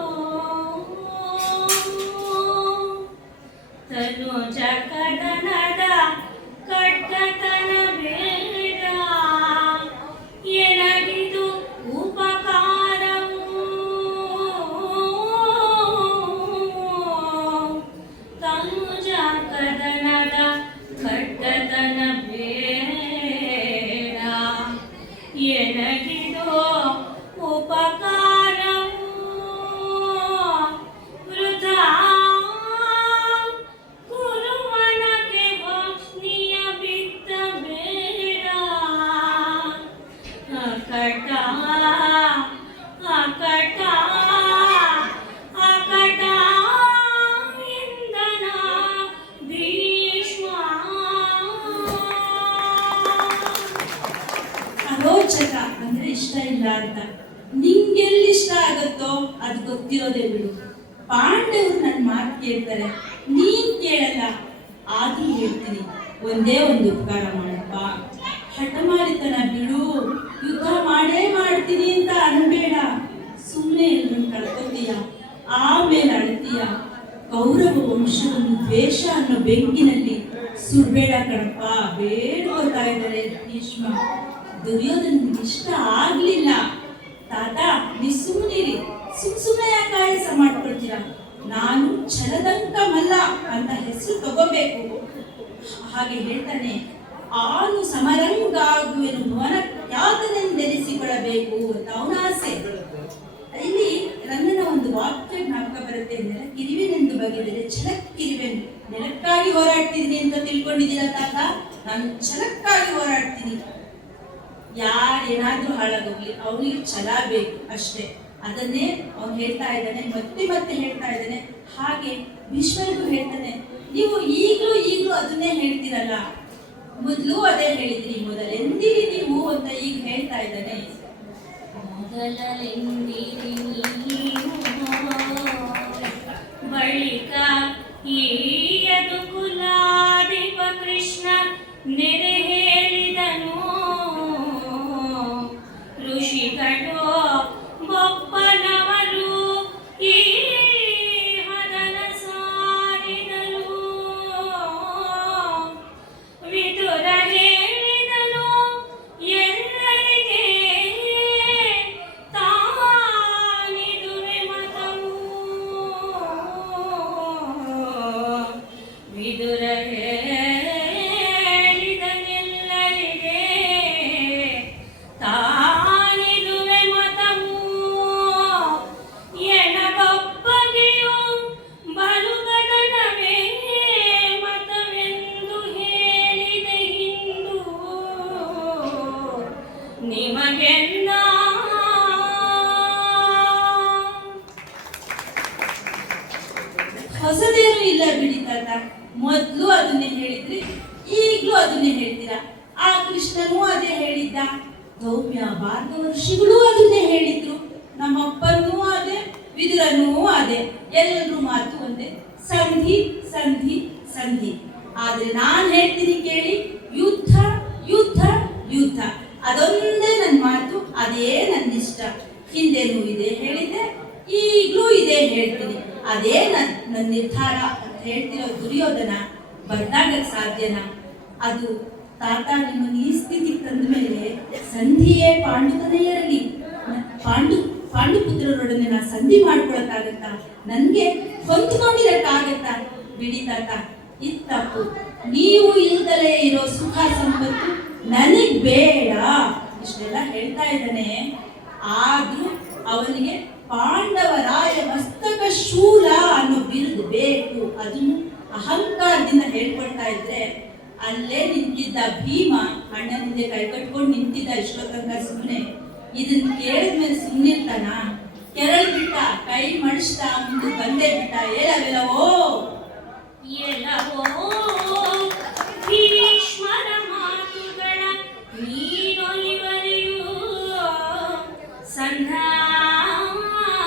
ಅದು ಗೊತ್ತಿರೋದೇ ಬಿಡು. ಪಾಂಡವರು ನನ್ನ ಮಾತು ಕೇಳ್ತಾರೆ, ನೀನ್ ಕೇಳಲ್ಲ. ಆದ್ರೂ ಹೇಳ್ತೀನಿ, ಒಂದೇ ಒಂದು ಉಪಕಾರ ಮಾಡಪ್ಪ. ಹಠಮಾರಿತನ ಬಿಡು. ಯುದ್ಧ ಮಾಡೇ ಮಾಡ್ತೀನಿ ಅಂತ ಅನ್ಬೇಡ. ಸುಮ್ಮನೆ ಎಲ್ರನ್ನ ಕಳ್ಕೊತೀಯ, ಆಮೇಲೆ ಅಳ್ತೀಯ. ಕೌರವ ವಂಶವನ್ನು ದ್ವೇಷ ಅನ್ನೋ ಬೆಂಕಿನಲ್ಲಿ ಸುಡ್ಬೇಡ ಕಣಪ್ಪ. ಬೇಡ್ಕೊತಾ ಇದ್ದಾರೆ ಭೀಷ್ಮ. ದುರ್ಯೋಧನ ಇಷ್ಟ ಆಗ್ಲಿಲ್ಲ. ತಾತ ನೀ ಸುಮ್ಮನಿರಿ, ಸುಮ್ಮನೆ ಯಾಕೆ ಆಯಾಸ ಮಾಡ್ಕೊಳ್ತೀರಾ? ನಾನು ಛಲದಂಕ ಮಲ್ಲ ಅಂತ ಹೆಸರು ತಗೋಬೇಕು. ಹಾಗೆ ಹೇಳ್ತಾನೆ, ಆನು ಸಮರಂಗಾಗುವೆನು ಭುವನ ಖ್ಯಾತನೆಂದೆನಿಸಿಕೊಳ್ಳಬೇಕು ಅಂತ ಅವನ ಆಸೆ. ಇಲ್ಲಿ ರನ್ನನ ಒಂದು ವಾಕ್ಯ ಜ್ಞಾಪಕ ಬರುತ್ತೆ. ನೆಲಕ್ಕಿರಿವೆನೆಂದು ಬಗೆದರೆ ಛಲಕ್ಕಿರಿವೆನು. ನೆಲಕ್ಕಾಗಿ ಹೋರಾಡ್ತೀನಿ ಅಂತ ತಿಳ್ಕೊಂಡಿದ್ದೀರ ತಾತ? ನಾನು ಛಲಕ್ಕಾಗಿ ಹೋರಾಡ್ತೀನಿ. ಯಾರೇನಾದ್ರೂ ಹಾಳಾಗೋಗ್ಲಿ, ಅವನಿಗೆ ಛಲ ಬೇಕು ಅಷ್ಟೇ. ಅದನ್ನೇ ಅವ್ನು ಹೇಳ್ತಾ ಇದ್ದಾನೆ, ಮತ್ತೆ ಮತ್ತೆ ಹೇಳ್ತಾ ಇದ್ದಾನೆ. ಹಾಗೆ ಭೀಷ್ಮರಿಗೂ ಹೇಳ್ತಾನೆ, ನೀವು ಈಗಲೂ ಅದನ್ನೇ ಹೇಳ್ತೀರಲ್ಲ, ಮೊದಲು ಅದೇ ಹೇಳಿದ್ರಿ, ಮೊದಲೆಂದಿರಿ ನೀವು ಅಂತ ಈಗ ಹೇಳ್ತಾ ಇದ್ದಾನೆ. ಮೊದಲೆಂದಿರಿ ನೀವು, ಬಳಿಕ ಈಯದು ಕುಲಾಧಿಪ ಕೃಷ್ಣ ನೆರೆ ಹೇಳಿದನು. ಋಷಿಗಳು ಬೊಪ್ಪನವರು ಈ ಹದನ ಸಾರಿದರು. ವಿದುರ ಹೇಳಿದನು ಎಲ್ಲರಿಗೆ, ತಾನಿದುವೆ ಮತವು. ವಿದುರ ಹೇಳಿದನೆಲ್ಲರಿಗೆ, ತಾನಿದುವೆ ಮತವು. ಎನಗೊಬ್ಬಗೆಯು ಬಲುಗಗನವೇ ಮತವೆಂದು ಹೇಳಿದೆ ಹಿಂದು, ನಿಮಗೆಲ್ಲ ಹೊಸದೇನು ಇಲ್ಲ ಬಿಡಿ ತಾತ. ಮೊದಲು ಅದನ್ನೇ ಹೇಳಿದ್ರಿ, ಈಗಲೂ ಅದನ್ನೇ ಹೇಳ್ತೀರಾ. ಆ ಕೃಷ್ಣನೂ ಅದೇ ಹೇಳಿದ್ದ, ಗೌಮ್ಯ ಭಾರ್ಗವ ಋಷಿಗಳೂ ಅದನ್ನೇ ಹೇಳಿದ್ರು, ನಮ್ಮಪ್ಪನೂ ಅದೇ, ವಿದುರನೂ ಅದೇ. ಎಲ್ಲರೂ ಮಾತು ಒಂದೇ, ಸಂಧಿ ಸಂಧಿ ಸಂಧಿ. ಆದ್ರೆ ನಾನು ಹೇಳ್ತೀನಿ ಕೇಳಿ, ಯುದ್ಧ ಯುದ್ಧ ಯುದ್ಧ. ಅದೊಂದೇ ನನ್ನ ಮಾತು, ಅದೇ ನನ್ನ ಇಷ್ಟ. ಹಿಂದೆನೂ ಇದೇ ಹೇಳಿದ್ದೆ, ಈಗಲೂ ಇದೇ ಹೇಳ್ತೀನಿ. ಅದೇ ನನ್ನ ನಿರ್ಧಾರ ಅಂತ ಹೇಳ್ತಿರೋ ದುರ್ಯೋಧನ ಬದಲಾಗಕ್ಕೆ ಸಾಧ್ಯನಾ? ಅದು ತಾತ ನಿಮ್ಮನ್ನು ಈ ಸ್ಥಿತಿಗೆ ತಂದ ಮೇಲೆ ಸಂಧಿಯೇ ಪಾಂಡುತನೆಯರಲ್ಲಿ ಪಾಂಡುಪುತ್ರರೊಡನೆ ನಾ ಸಂಧಿ ಮಾಡ್ಕೊಳಕ್ಕಾಗತ್ತಾ? ನನಗೆ ಹೊಂದ್ಕೊಂಡಿರಕ್ಕಾಗತ್ತಾ? ಬಿಡಿ ತಾತ, ಇದು ತಪ್ಪು. ನೀವು ಇಲ್ದಲೇ ಇರೋ ಸುಖ ಸಂಪತ್ತು ನನಗ್ ಬೇಡ. ಇಷ್ಟೆಲ್ಲ ಹೇಳ್ತಾ ಇದ್ದಾನೆ. ಆದ್ರೂ ಅವನಿಗೆ ಪಾಂಡವರಾಯ ಮಸ್ತಕ ಶೂಲ ಅನ್ನೋ ಬಿರುದು ಬೇಕು. ಅದನ್ನು ಅಹಂಕಾರದಿಂದ ಹೇಳ್ಕೊಳ್ತಾ ಇದ್ರೆ, ಅಲ್ಲೇ ನಿಂತಿದ್ದ ಭೀಮ ಅಣ್ಣನಿಂದ ಕೈ ಕಟ್ಕೊಂಡು ನಿಂತಿದ್ದ ಇಷ್ಟೊತ್ತಂಗ ಸುಮ್ಮನೆ. ಇದನ್ನ ಕೇಳಿದ್ಮೇಲೆ ಸುಮ್ಮನಿರ್ತಾನ? ಕೆರಳು ಬಿಟ್ಟ, ಕೈ ಮಡಿಸ್ತಾ ಮುಂದೆ ಬಂದೇ ಬಿಟ್ಟ. ಎಲ್ಲವೋ ಎಲ್ಲವೋ ಭೀಷ್ಮರ ಮಾತುಗಳ ನೀನೊಲಿವರೆಯೂ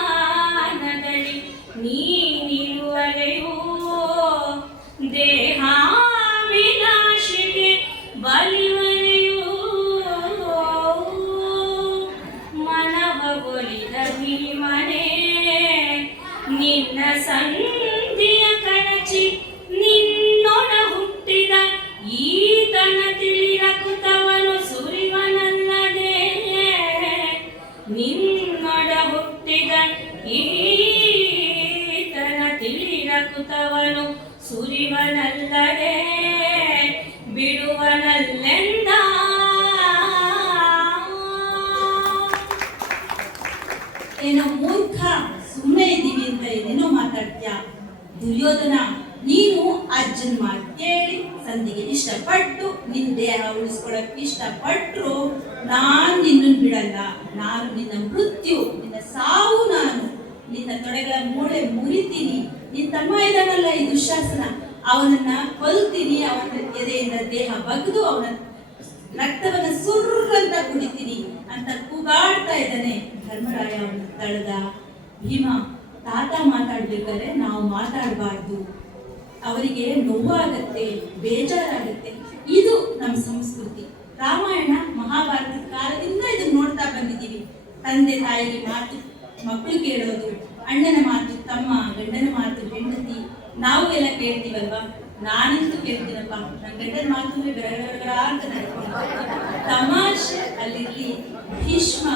ಸಂಧಾನದಲ್ಲಿ ನೀನಿರುವರೆಯೂ ದೇಹ ವಿನಾಶಿಗೆ ಬಲಿವರೆಯೂ ಮನವಗೊಲಿದ ಭೀಮನೇ ನಿನ್ನ ಸಂಧಿಯ ಕಳಚಿ ನಿನ್ನೊಡ ಹುಟ್ಟಿದ ಈತನ ತಿಳಿರಕುತವನು ಸುರಿವನಲ್ಲದೆ. ನಿನ್ನೊಡ ಹುಟ್ಟಿದ ಈತನ ತಿಳಿರಕುತವನು ಸುರಿವನಲ್ಲದೆ ಬಿಡುವನಲ್ಲೆಂದ. ಏನೋ ಮೂರ್ಖ, ಸುಮ್ಮನೆ ಇದ್ದೀವಿ ಅಂತ ಏನೇನೋ ಮಾತಾಡ್ತೀಯ. ದುರ್ಯೋಧನ, ನೀನು ಅಜ್ಜನ ಮಾತು ಕೇಳಿ ಸಂಧಿಗೆ ಇಷ್ಟಪಟ್ಟು ನಿನ್ನ ದೇಹ ಉಳಿಸ್ಕೊಳಕ್ ಇಷ್ಟಪಟ್ರು ನಾನು ನಿನ್ನನ್ನು ಬಿಡಲ್ಲ. ನಾನು ನಿನ್ನ ಮೃತ್ಯು, ನಿನ್ನ ಸಾವು, ನಾನು ನಿನ್ನ ತೊಡೆಗಳ ಮೂಳೆ ಮುರಿತೀನಿ. ನಿನ್ನ ತಮ್ಮ ಇದ್ದಾನಲ್ಲ ಈ ದುಶ್ಯಾಸನ, ಅವನನ್ನ ಕೊಲ್ತೀನಿ. ಅವನ ಎದೆಯಿಂದ ದೇಹ ಬಗ್ದು ಅವನ ರಕ್ತವನ್ನ ಸುರ್ರಂತ ಕುಡಿತೀನಿ ಅಂತ ಕೂಗಾಡ್ತಾ ಇದ್ದಾನೆ. ಧರ್ಮರಾಯ ಅವನ ತಳೆದ. ಭೀಮ, ತಾತ ಮಾತಾಡ್ಬೇಕಾದ್ರೆ ನಾವು ಮಾತಾಡಬಾರ್ದು, ಅವರಿಗೆ ನೋವಾಗತ್ತೆ, ಬೇಜಾರಾಗತ್ತೆ. ಇದು ನಮ್ಮ ಸಂಸ್ಕೃತಿ. ರಾಮಾಯಣ ಮಹಾಭಾರತದ ಕಾಲದಿಂದ ಇದನ್ನ ನೋಡ್ತಾ ಬಂದಿದ್ದೀವಿ. ತಂದೆ ತಾಯಿಗೆ ಮಾತು ಮಕ್ಕಳು ಕೇಳೋದು, ಅಣ್ಣನ ಮಾತು ತಮ್ಮ, ಗಂಡನ ಮಾತು ಹೆಂಡತಿ, ನಾವು ಎಲ್ಲ ಕೇಳ್ತೀವಲ್ವಾ. ನಾನಂತೂ ಕೇಳ್ತೀನಪ್ಪ, ನನ್ನ ಗಂಡನ ಮಾತು ಬೆರಗರ ಅಂತ ನಡ್ಕೊಂಡು ತಮಾಷೆ ಅಲ್ಲಿರ್ಲಿ. ಭೀಷ್ಮ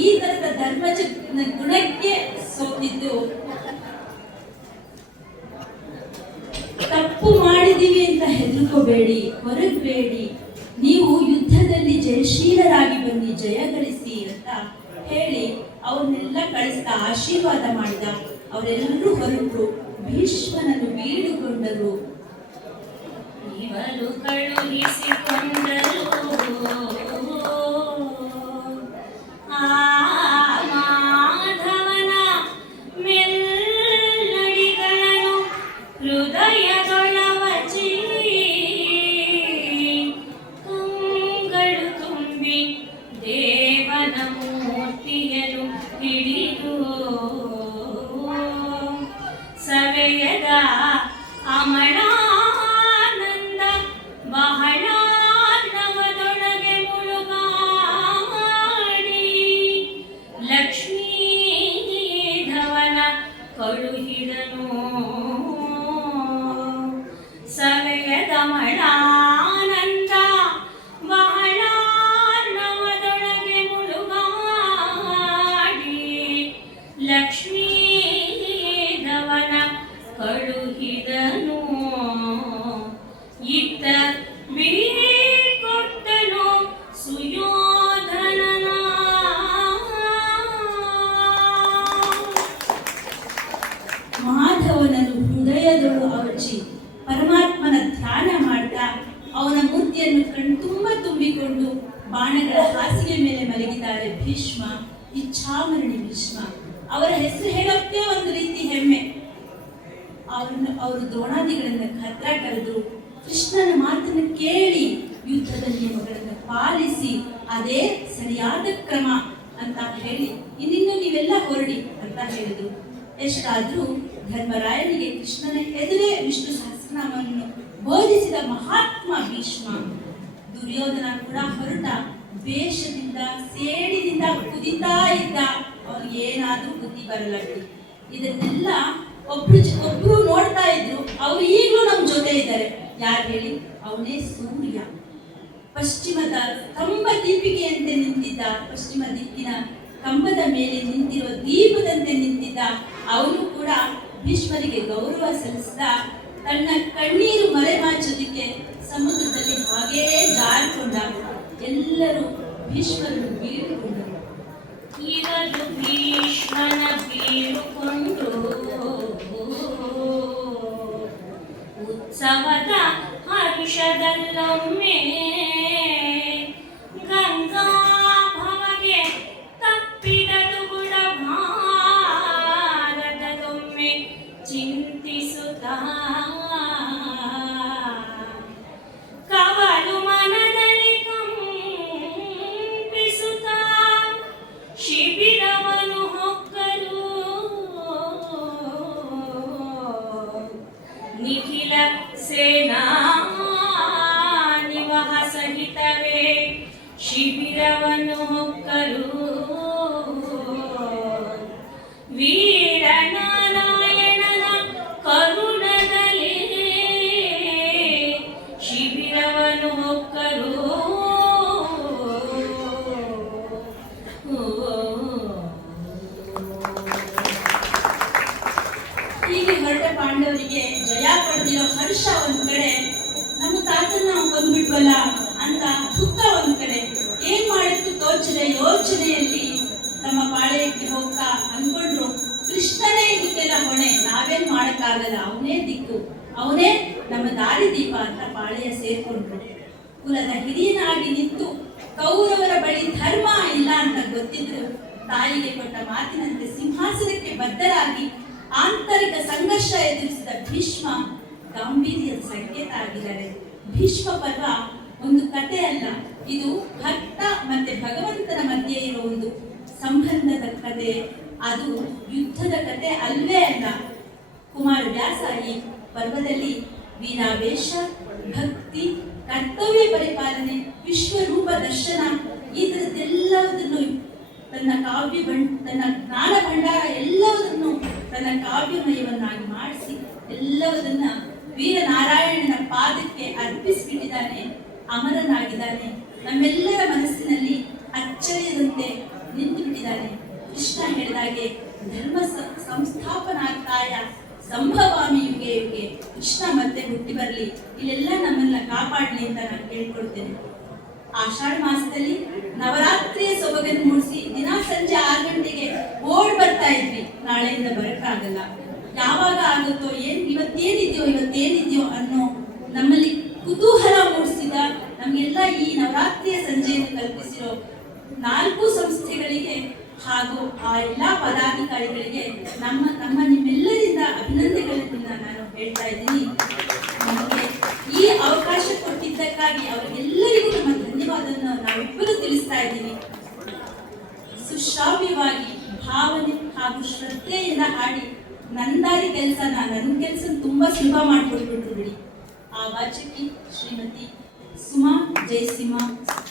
ಈ ತರದ ಧರ್ಮಜ ಗುಣಕ್ಕೆ ಸೋತಿದ್ದು, ತಪ್ಪು ಮಾಡಿದೀವಿ ಅಂತ ಹೆದರ್ಕೋಬೇಡಿ, ಹೊರಗಬೇಡಿ, ನೀವು ಯುದ್ಧದಲ್ಲಿ ಜಯಶೀಲರಾಗಿ ಬನ್ನಿ, ಜಯ ಗಳಿಸಿ ಅಂತ ಹೇಳಿ ಅವ್ರನ್ನೆಲ್ಲ ಕಳಿಸ್ತಾ ಆಶೀರ್ವಾದ ಮಾಡಿದ. ಅವರೆಲ್ಲರೂ ಹೊರಟರು, ಭೀಷ್ಮನನ್ನು ಬೀಳುಕೊಂಡರು. ಇವರು ಕಳುಹಿಸಿಕೊಂಡರು ಮಾಧವನ ಮೆಲ್ಲಡಿಗಳನ್ನು ಹೃದಯದೊಳವಚಿ, ಕಂಗಳು ತುಂಬಿ ದೇವನ ಮೂರ್ತಿಯನ್ನು ಹಿಡಿದು ಸವೆಯದ ಅಮಳಾನಂದ ಬಹಳ ನವದೊಳಗೆ ಮುಳುಗಾಡಿ, ಲಕ್ಷ್ಮೀಧವನ ಕಳುಹಿದನು ಸವೆಯದ ಮಳಾನಂದ ಬಹಳ ನವದೊಳಗೆ ಮುಳುಗಾಡಿ, ಲಕ್ಷ್ಮೀಧವನ ಕಳುಹಿದನು. ಇತ್ತ ಬೀಳ್ಕೊಟ್ಟನು ಸುಯೋಧನನ. ಮಾಧವನನ್ನು ಹೃದಯದೊಳು ಅವಚಿ ಪರಮಾತ್ಮನ ಧ್ಯಾನ ಮಾಡ್ತಾ ಅವನ ಮೂರ್ತಿಯನ್ನು ಕಣ್ತುಂಬ ತುಂಬಿಕೊಂಡು ಬಾಣಗಳ ಹಾಸಿಗೆ ಮೇಲೆ ಮಲಗಿದ್ದಾರೆ ಭೀಷ್ಮ, ಇಚ್ಛಾಮರಣಿ ಭೀಷ್ಮ. ಅವರ ಹೆಸರು ಹೇಳೋಕ್ಕೆ ಒಂದು ರೀತಿ ಹೆಮ್ಮೆ. ಅವರು ದ್ರೋಣಾದಿಗಳಿಂದ ಖತ್ರ ಕರೆದು ಕೃಷ್ಣನ ಮಾತನ್ನು ಕೇಳಿ ಯುದ್ಧದ ನಿಯಮಗಳನ್ನು ಪಾಲಿಸಿ ಅದೇ ಸರಿಯಾದ ಕ್ರಮ ಅಂತ ಹೇಳಿ ಇನ್ನಿನ್ನು ನೀವೆಲ್ಲ ಹೊರಡಿ ಅಂತ ಹೇಳಿದ್ರು. ಎಷ್ಟಾದ್ರೂ ಧರ್ಮರಾಯನಿಗೆ ಕೃಷ್ಣನ ಎದುರೇ ವಿಷ್ಣು ಸಹಸ್ರನಾಮವನ್ನು ಬೋಧಿಸಿದ ಮಹಾತ್ಮ ಭೀಷ್ಮ. ದುರ್ಯೋಧನ ಕೂಡ ಹೊರಟ ದ್ವೇಷದಿಂದ ಸೇಡಿನಿಂದ ಕುದಿತಾ ಇದ್ದ. ಅವ್ರಿಗೆ ಏನಾದ್ರೂ ಬುದ್ಧಿ ಬರಲ್ಲ. ಇದನ್ನೆಲ್ಲ ಒಬ್ರು ನೋಡ್ತಾ ಇದ್ರು. ಅವ್ರು ಈಗಲೂ ನಮ್ಮ ಜೊತೆ ಇದ್ದಾರೆ. ಯಾರು ಹೇಳಿ? ಅವನೇ ಸೂರ್ಯ. ಪಶ್ಚಿಮದ ಕಂಬ ದೀಪಿಕೆಯಂತೆ ನಿಂತಿದ್ದ, ಪಶ್ಚಿಮ ದಿಕ್ಕಿನ ಕಂಬದ ಮೇಲೆ ನಿಂತಿರುವ ದೀಪದಂತೆ ನಿಂತಿದ್ದ ಅವನು ಕೂಡ ಭೀಷ್ಮರಿಗೆ ಗೌರವ ಸಲ್ಲಿಸಿದ. ತನ್ನ ಕಣ್ಣೀರು ಮರೆಮಾಚೋದಕ್ಕೆ ಸಮುದ್ರದಲ್ಲಿ ಹಾಗೇ ಜಾರಿಕೊಂಡ. ಎಲ್ಲರೂ ಭೀಷ್ಮರನ್ನು ಬೀಳಿಕೊಂಡರು. ಇವರು ಭೀಷ್ಮನ ಬೀಳುಕೊಂಡು ಉತ್ಸವದ ಹರ್ಷದಲ್ಲೊಮ್ಮೆ ಗಂಗಾಭವಗೆ ತಪ್ಪಿದದು ಗುಣ ಭಾರತದೊಮ್ಮೆ ಚಿಂತಿಸುತ್ತಾ ಕವಲು ಮನದಲ್ಲಿ ಕಂಪಿಸುತ್ತಾ ಶಿಬಿರವನ್ನು ಹೊಕ್ಕಲು ನಿಖಿಲ ಸೇನಾ ನಿವಹ ಸಹಿತವೇ ಶಿಬಿರವನ್ನು ಹೊಕ್ಕಲು ವೀರನಾರಾಯಣನ ಕರುಣದಲ್ಲಿ ಶಿಬಿರವನ್ನು ಹೊಕ್ಕಲು ಹೀಗೆ ಹೊರಟ ಪಾಂಡವರಿಗೆ ಜಯ ಪಡೆದಿರೋ ಹರ್ಷ ಒಂದ್ ಕಡೆ, ನಮ್ಮ ತಾತನ್ನ ನಾವು ಬಂದ್ಬಿಟ್ವಲ್ಲ ಅಂತ ದುಃಖ ಒಂದ್ ಕಡೆ. ಏನ್ ಮಾಡಿತ್ತು ತೋಚದೆ ಯೋಚನೆಯಲ್ಲಿ ತಮ್ಮ ಪಾಳೆಯಕ್ಕೆ ಹೋಗ್ತಾ ಅನ್ಕೊಂಡ್ರು, ಕೃಷ್ಣನೇ ಇದಕ್ಕೆಲ್ಲ ಹೊಣೆ, ನಾವೇನ್ ಮಾಡಕ್ಕಾಗಲ್ಲ, ಅವನೇ ದಿಕ್ಕು, ಅವನೇ ನಮ್ಮ ದಾರಿ ದೀಪ ಅಂತ ಪಾಳೆಯ ಸೇರ್ಕೊಂಡ್ರು. ಕುಲದ ಹಿರಿಯನಾಗಿ ನಿಂತು ಕೌರವರ ಬಳಿ ಧರ್ಮ ಇಲ್ಲ ಅಂತ ಗೊತ್ತಿದ್ರು ತಾಯಿಗೆ ಕೊಟ್ಟ ಮಾತಿನಂತೆ ಸಿಂಹಾಸನಕ್ಕೆ ಬದ್ಧರಾಗಿ ಆಂತರಿಕ ಸಂಘರ್ಷ ಎದುರಿಸಿದ ಭೀಷ್ಮ ಗಾಂಭೀರ್ಯದ ಸಂಕೇತ ಆಗಿದ್ದಾರೆ. ಭೀಷ್ಮ ಪರ್ವ ಒಂದು ಕತೆ ಅಲ್ಲ, ಇದು ಭಕ್ತ ಮತ್ತೆ ಭಗವಂತನ ಮಧ್ಯೆ ಇರೋ ಒಂದು ಸಂಬಂಧದ ಕತೆ. ಅದು ಯುದ್ಧದ ಕತೆ ಅಲ್ವೇ ಅಲ್ಲ. ಕುಮಾರವ್ಯಾಸ ಈ ಪರ್ವದಲ್ಲಿ ವೀರಾವೇಶ, ಭಕ್ತಿ, ಕರ್ತವ್ಯ ಪರಿಪಾಲನೆ, ವಿಶ್ವರೂಪ ದರ್ಶನ ಇದರದ್ದೆಲ್ಲವುದನ್ನು ತನ್ನ ತನ್ನ ಜ್ಞಾನ ಭಂಡಾರ ಎಲ್ಲವುದನ್ನು ತನ್ನ ಕಾವ್ಯಮಯವನ್ನಾಗಿ ಮಾಡಿಸಿ ಎಲ್ಲವುದನ್ನ ವೀರನಾರಾಯಣನ ಪಾದಕ್ಕೆ ಅರ್ಪಿಸಿಬಿಟ್ಟಿದ್ದಾನೆ. ಅಮರನಾಗಿದ್ದಾನೆ. ನಮ್ಮೆಲ್ಲರ ಮನಸ್ಸಿನಲ್ಲಿ ಅಚ್ಚರಿಯದಂತೆ ನಿಂತು ಬಿಟ್ಟಿದ್ದಾನೆ. ಕೃಷ್ಣ ಹೇಳಿದಾಗೆ ಧರ್ಮ ಸಂಸ್ಥಾಪನಾರ್ಥಾಯ ಸಂಭವಾಮಿ ಯುಗೆ ಯುಗೆ. ಕೃಷ್ಣ ಮತ್ತೆ ಹುಟ್ಟಿ ಬರಲಿ, ಇಲ್ಲೆಲ್ಲ ನಮ್ಮನ್ನ ಕಾಪಾಡಲಿ ಅಂತ ನಾನು ಕೇಳ್ಕೊಳ್ತೇನೆ. ಆಷಾಢ ಮಾಸದಲ್ಲಿ ನವರಾತ್ರಿಯ ಸೊಬಗನ್ನು ಮೂಡಿಸಿ ದಿನ ಸಂಜೆ 6 ಗಂಟೆಗೆ ಓಡ್ ಬರ್ತಾ ಇದ್ವಿ. ನಾಳೆಯಿಂದ ಬರಕ್ಕಾಗಲ್ಲ, ಯಾವಾಗ ಆಗುತ್ತೋ, ಇವತ್ತೇನಿದೆಯೋ ಅನ್ನೋ ನಮ್ಮಲ್ಲಿ ಕುತೂಹಲ ಮೂಡಿಸಿದ ನಮಗೆಲ್ಲ ಈ ನವರಾತ್ರಿಯ ಸಂಜೆಯನ್ನು ಕಲ್ಪಿಸಿರೋ 4 ಸಂಸ್ಥೆಗಳಿಗೆ ಹಾಗೂ ಆ ಎಲ್ಲ ಪದಾಧಿಕಾರಿಗಳಿಗೆ ನಿಮ್ಮೆಲ್ಲರಿಂದ ಅಭಿನಂದನೆಗಳನ್ನ ನಾನು ಹೇಳ್ತಾ ಇದ್ದೀನಿ. ನಮಗೆ ಈ ಅವಕಾಶ ಕೊಟ್ಟಿದ್ದಕ್ಕಾಗಿ ಅವರಿಗೆಲ್ಲರಿಗೂ ನಮ್ಮ ಧನ್ಯವಾದವನ್ನು ನಾವಿಬ್ಬರು ತಿಳಿಸ್ತಾ ಇದ್ದೀವಿ. ಸುಶ್ರಾವ್ಯವಾಗಿ ಭಾವನೆ ಹಾಗೂ ಶ್ರದ್ಧೆಯಿಂದ ಹಾಡಿ ನನ್ನ ಕೆಲಸ ತುಂಬಾ ಸುಲಭ ಮಾಡಿಕೊಟ್ಬಿಟ್ರು ಬಿಡಿ. ಆ ವಾಚಕಿ ಶ್ರೀಮತಿ ಸುಮಾ ಜಯಸಿಂಹ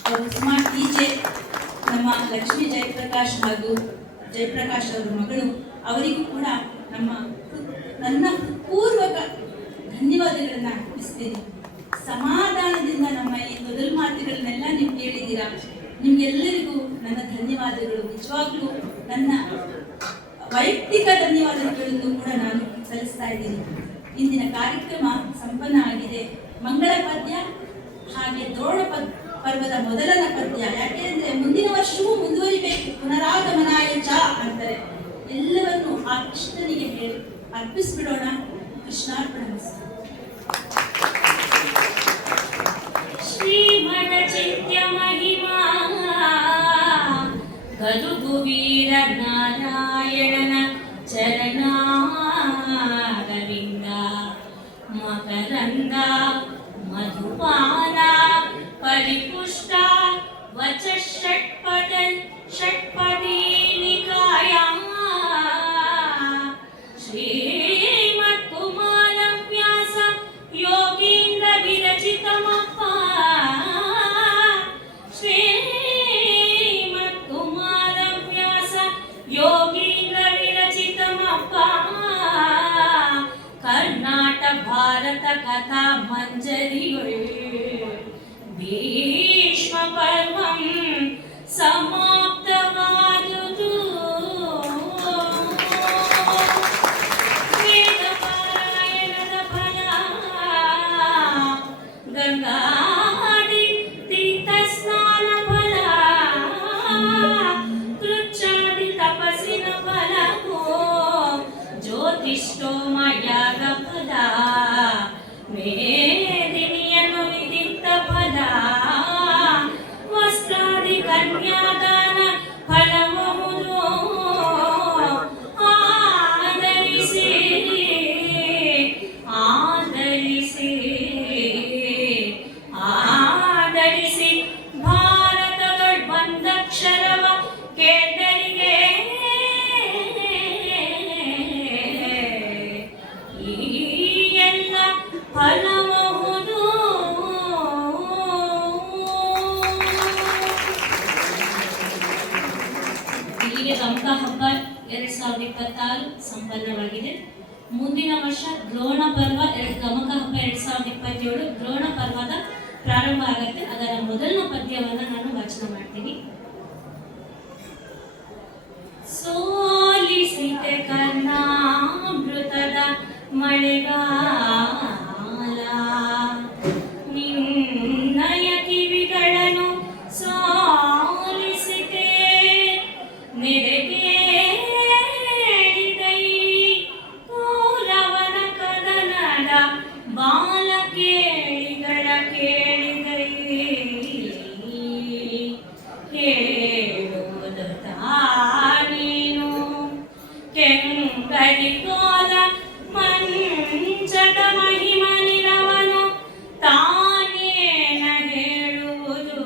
ಅವರು, ಸುಮಾ ಟೀಚೆ, ನಮ್ಮ ಲಕ್ಷ್ಮೀ ಜಯಪ್ರಕಾಶ್ ಹಾಗೂ ಜಯಪ್ರಕಾಶ್ ಅವರ ಮಗಳು, ಅವರಿಗೂ ಕೂಡ ನನ್ನ ಪೂರ್ವಕ ಧನ್ಯವಾದಗಳನ್ನ ಅರ್ಪಿಸ್ತೀನಿ. ಸಮಾಧಾನದಿಂದ ನಮ್ಮ ಈ ಮೊದಲ ಮಾತುಗಳನ್ನೆಲ್ಲ ನೀವು ಕೇಳಿದ್ದೀರಾ. ನಿಮ್ಗೆಲ್ಲರಿಗೂ ನನ್ನ ಧನ್ಯವಾದಗಳು. ನಿಜವಾಗ್ಲೂ ನನ್ನ ವೈಯಕ್ತಿಕ ಧನ್ಯವಾದಗಳನ್ನು ಕೂಡ ನಾನು ಸಲ್ಲಿಸ್ತಾ ಇದ್ದೀನಿ. ಇಂದಿನ ಕಾರ್ಯಕ್ರಮ ಸಂಪನ್ನ ಆಗಿದೆ. ಮಂಗಳ ಪದ್ಯ ಹಾಗೆ ದ್ರೋಣ ಪರ್ವದ ಮೊದಲನ ಪದ್ಯ. ಯಾಕೆಂದ್ರೆ ಮುಂದಿನ ವರ್ಷವೂ ಮುಂದುವರಿಬೇಕು. ಪುನರಾಗಮನಾಯ ಚ ಅಂತಾರೆ. ಎಲ್ಲವನ್ನು ಆ ಕೃಷ್ಣನಿಗೆ ಹೇಳಿ ಅರ್ಪಿಸ್ಬಿಡೋಣ. ಕೃಷ್ಣಾರ್ಪಣ. ಶ್ರೀಮದ ಚಿತ್ಯ ಮಹಿಮಾ ಗದುಗು ವೀರ ನಾರಾಯಣನ ಚರಣಾರವಿಂದ ಮಕರಂದ ಮಧುಪಾನ ಪರಿಪುಷ್ಟ ವಚ ಷಟ್ಪದಿ ನಿಕಾಯ ಶ್ರೀಮತ್ ಕುಮಾರ ವ್ಯಾಸ ಯೋಗೀಂದ್ರ ವಿರಚಿತಮಪ್ಪ ಶ್ರೀಮತ್ ಕುಮಾರ ವ್ಯಾಸ ಯೋಗೀಂದ್ರ ವಿರಚಿತಮಪ್ಪ ಕರ್ನಾಟಕ ಭಾರತ ಕಥಾ ಮಂಜರಿಗಳು ಭೀಷ್ಮ ಪರ್ವಂ ಸಮಾಪ್ತವಾದುದು. ವೇದ ಪಾರಾಯಣದ ಫಲ ಗಂಗಾದಿ ತೀರ್ಥ ಸ್ನಾನ ಫಲ ಕೃಚ್ಛಾದಿ ತಪಸ್ಸಿನ ಫಲವೋ ಜ್ಯೋತಿಷ್ಠೋಮಯಾಗ ಫಲ ಮೇದಿನಿಯನ್ನು ವಿದಿತ್ತ ಫಲ ವಸ್ತ್ರಾದಿ ಕನ್ಯಾದಾನ ಫಲಬಹುದು ಆದರಿಸಿ ಭಾರತದ ಬಂದಕ್ಷರವ ಕೇಂದ್ರಿಗೆ ಈ ಎಲ್ಲ ಫಲಬಹುದು. ಇಲ್ಲಿಗೆ ಗಮಕ ಹಬ್ಬ 2026 ಸಂಪನ್ನವಾಗಿದೆ. ಮುಂದಿನ ವರ್ಷ ದ್ರೋಣ ಪರ್ವ ಗಮಕ ಹಬ್ಬ 2027 ದ್ರೋಣ ಪರ್ವದ ಪ್ರಾರಂಭ ಆಗುತ್ತೆ. ಅದರ ಮೊದಲನ ಪದ್ಯವನ್ನು ನಾನು ವಾಚನ ಮಾಡ್ತೀನಿ. ಸೋಲಿಸಿತೆ ಕರ್ಣಾಮೃತದ ಮಳೆಗಾಲ ನಿನ್ನಯ ಕಿವಿಗಳನ್ನು ಸೋಲಿಸಿತೆ ನೆರೆಗೇಳಿದೈ ಕೌರವನ ಕದನದ ಬಾಲ ಕೇಳಿಗಳ ಕೇಳಿದೈ ಹೇಳುವುದು ತಾನೇನು ಕೆಂಗರಿಗೋದ ಮಂಚದ ಮಹಿಮನಿರವನು ತಾನೇನ ಹೇಳುವುದು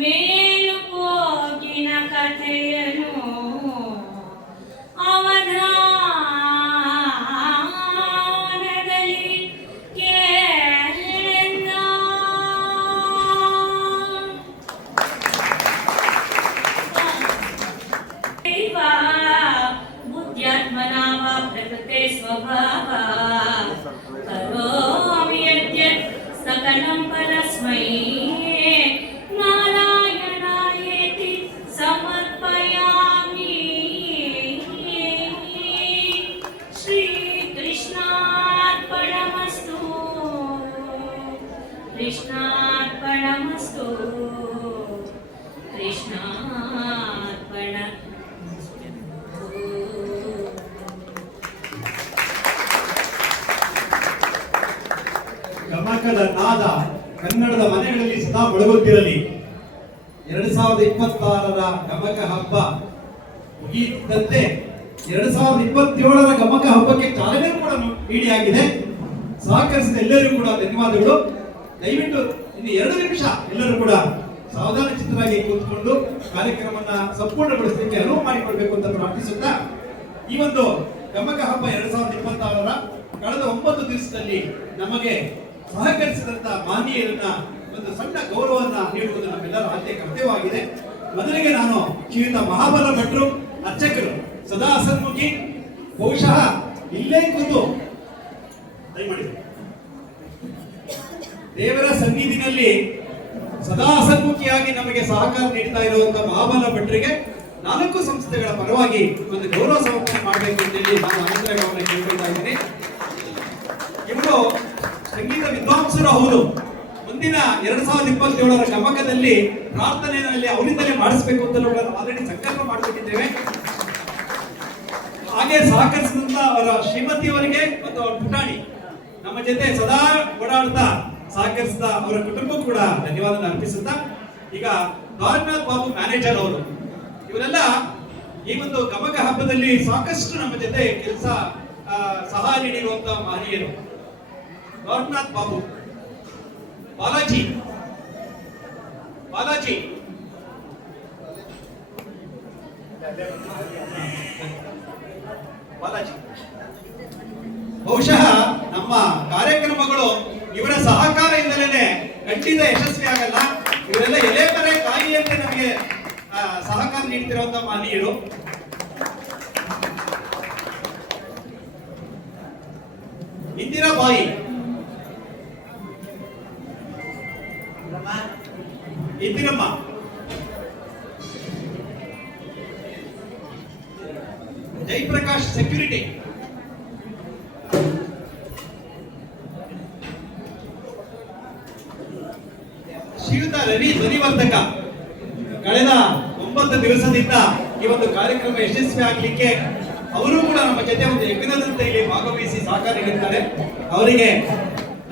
ಮೇಲು ಹೋಗಿನ ಕಥೆಯ स्वभावा करोमि यद्यत् सकलं परस्मै नारायणायेति समर्पयामि श्रीकृष्णार्पणमस्तु कृष्णार्पणमस्तु कृष्णार्पण ಗಮಕದ ನಾದ ಕನ್ನಡದ ಮನೆಗಳಲ್ಲಿ ಸದಾ ಮೊಳಗುತ್ತಿರಲಿ. 2026ರ ಗಮಕ ಹಬ್ಬ ಮುಗಿಯುತ್ತಿದ್ದಂತೆ 2027ರ ಗಮಕ ಹಬ್ಬಕ್ಕೆ ಚಾಲನೆ ಕೂಡ ನೀಡಿಯಾಗಿದೆ. ಸಹಕರಿಸಿದ ಎಲ್ಲರಿಗೂ ಕೂಡ ಧನ್ಯವಾದಗಳು. ದಯವಿಟ್ಟು ಇನ್ನು 2 ನಿಮಿಷ ಎಲ್ಲರೂ ಕೂಡ ಸಾವಧಾನ ಚಿತ್ತರಾಗಿ ಕೂತ್ಕೊಂಡು ಕಾರ್ಯಕ್ರಮವನ್ನ ಸಂಪೂರ್ಣಗೊಳಿಸಲಿಕ್ಕೆ ಅನುವು ಮಾಡಿಕೊಡ್ಬೇಕು ಅಂತ ಪ್ರಾರ್ಥಿಸುತ್ತಾ, ಈ ಒಂದು ಗಮಕ ಹಬ್ಬ 2026ರ ಕಳೆದ 9 ದಿವಸದಲ್ಲಿ ನಮಗೆ ಸಹಕರಿಸಿದಂತ ಮಾನ್ಯರನ್ನ ಒಂದು ಸಣ್ಣ ಗೌರವವನ್ನ ನೀಡುವುದು ನಮ್ಮೆಲ್ಲರ ಆದ್ಯ ಕರ್ತವ್ಯವಾಗಿದೆ. ಮೊದಲಿಗೆ ನಾನು ಶ್ರೀಯುತ ಮಹಾಬಲ ಭಟ್ರು ಅರ್ಚಕರು ಸದಾ ಹಸನ್ಮುಖಿ, ಬಹುಶಃ ಇಲ್ಲೇ ಕೂತು ದಯಮಾಡಿ ದೇವರ ಸನ್ನಿಧಿನಲ್ಲಿ ಸದಾ ಹಸನ್ಮುಖಿಯಾಗಿ ನಮಗೆ ಸಹಕಾರ ನೀಡ್ತಾ ಇರುವಂತಹ ಮಹಾಬಲ ಭಟ್ರಿಗೆ 4 ಸಂಸ್ಥೆಗಳ ಪರವಾಗಿ ಒಂದು ಗೌರವ ಸಮರ್ಪಣೆ ಮಾಡಬೇಕು ಅಂತೇಳಿ ನಾನು ಆಂತರಿಕವನ್ನು ಕೇಳ್ಕೊಳ್ತಾ ಇದ್ದೀನಿ. ಇವರು ಸಂಗೀತ ವಿದ್ವಾಂಸರು ಹೌದು. ಮುಂದಿನ 2027ರ ಗಮಕದಲ್ಲಿ ಪ್ರಾರ್ಥನೆಯಲ್ಲಿ ಅವರಿಂದಲೇ ಮಾಡಿಸಬೇಕು ಅಂತ ನಾವು ಆಲ್ರೆಡಿ ಸಂಕಲ್ಪ ಮಾಡಿಕೊಂಡಿದ್ದೇವೆ. ಹಾಗೆ ಸಹಕರಿಸಿದಂತ ಅವರ ಶ್ರೀಮತಿಯವರಿಗೆ ಮತ್ತು ಅವರ ಪುಟಾಣಿ ನಮ್ಮ ಜೊತೆ ಸದಾ ಓಡಾಡ್ತಾ ಸಹಕರಿಸಿದ ಅವರ ಕುಟುಂಬಕ್ಕೂ ಕೂಡ ಧನ್ಯವಾದ ಅರ್ಪಿಸುತ್ತಾ, ಈಗ ದ್ವಾರಕನಾಥ್ ಬಾಬು ಮ್ಯಾನೇಜರ್ ಅವರು ಇವರೆಲ್ಲ ಈ ಒಂದು ಗಮಕ ಹಬ್ಬದಲ್ಲಿ ಸಾಕಷ್ಟು ನಮ್ಮ ಜೊತೆ ಕೆಲಸ ಸಹಾಯ ನೀಡಿರುವಂತಹ ಮಹನೀಯರು. ದ್ವಾರಕನಾಥ್ ಬಾಬು, ಬಾಲಾಜಿ ಬಾಲಾಜಿ ಬಾಲಾಜಿ ಬಹುಶಃ ನಮ್ಮ ಕಾರ್ಯಕ್ರಮಗಳು ಇವರ ಸಹಕಾರದಿಂದಲೇ ಖಂಡಿತ ಯಶಸ್ವಿ ಆಗಲ್ಲ. ಇವರೆಲ್ಲ ಎಲೆ ಮರೆ ಕಾಯಿಯಂತೆ ನಮಗೆ ಸಹಕಾರ ನೀಡ್ತಿರುವಂತಹ ಮಾನೀಯರು. ಇಂದಿರಾಬಾಯಿ, ಇಂದಿರಮ್ಮ, ಜಯಪ್ರಕಾಶ್ ಸೆಕ್ಯೂರಿಟಿ, ಶ್ರೀಯುತ ರವಿ ಧ್ವನಿವರ್ಧಕ. ಕಳೆದ 9 ದಿವಸದಿಂದ ಈ ಒಂದು ಕಾರ್ಯಕ್ರಮ ಯಶಸ್ವಿ ಆಗಲಿಕ್ಕೆ ಅವರು ಕೂಡ ನಮ್ಮ ಜೊತೆ ಒಂದು ಯಜ್ಞದಂತೆ ಇಲ್ಲಿ ಭಾಗವಹಿಸಿ ಸಹಕಾರ ನೀಡುತ್ತಾರೆ. ಅವರಿಗೆ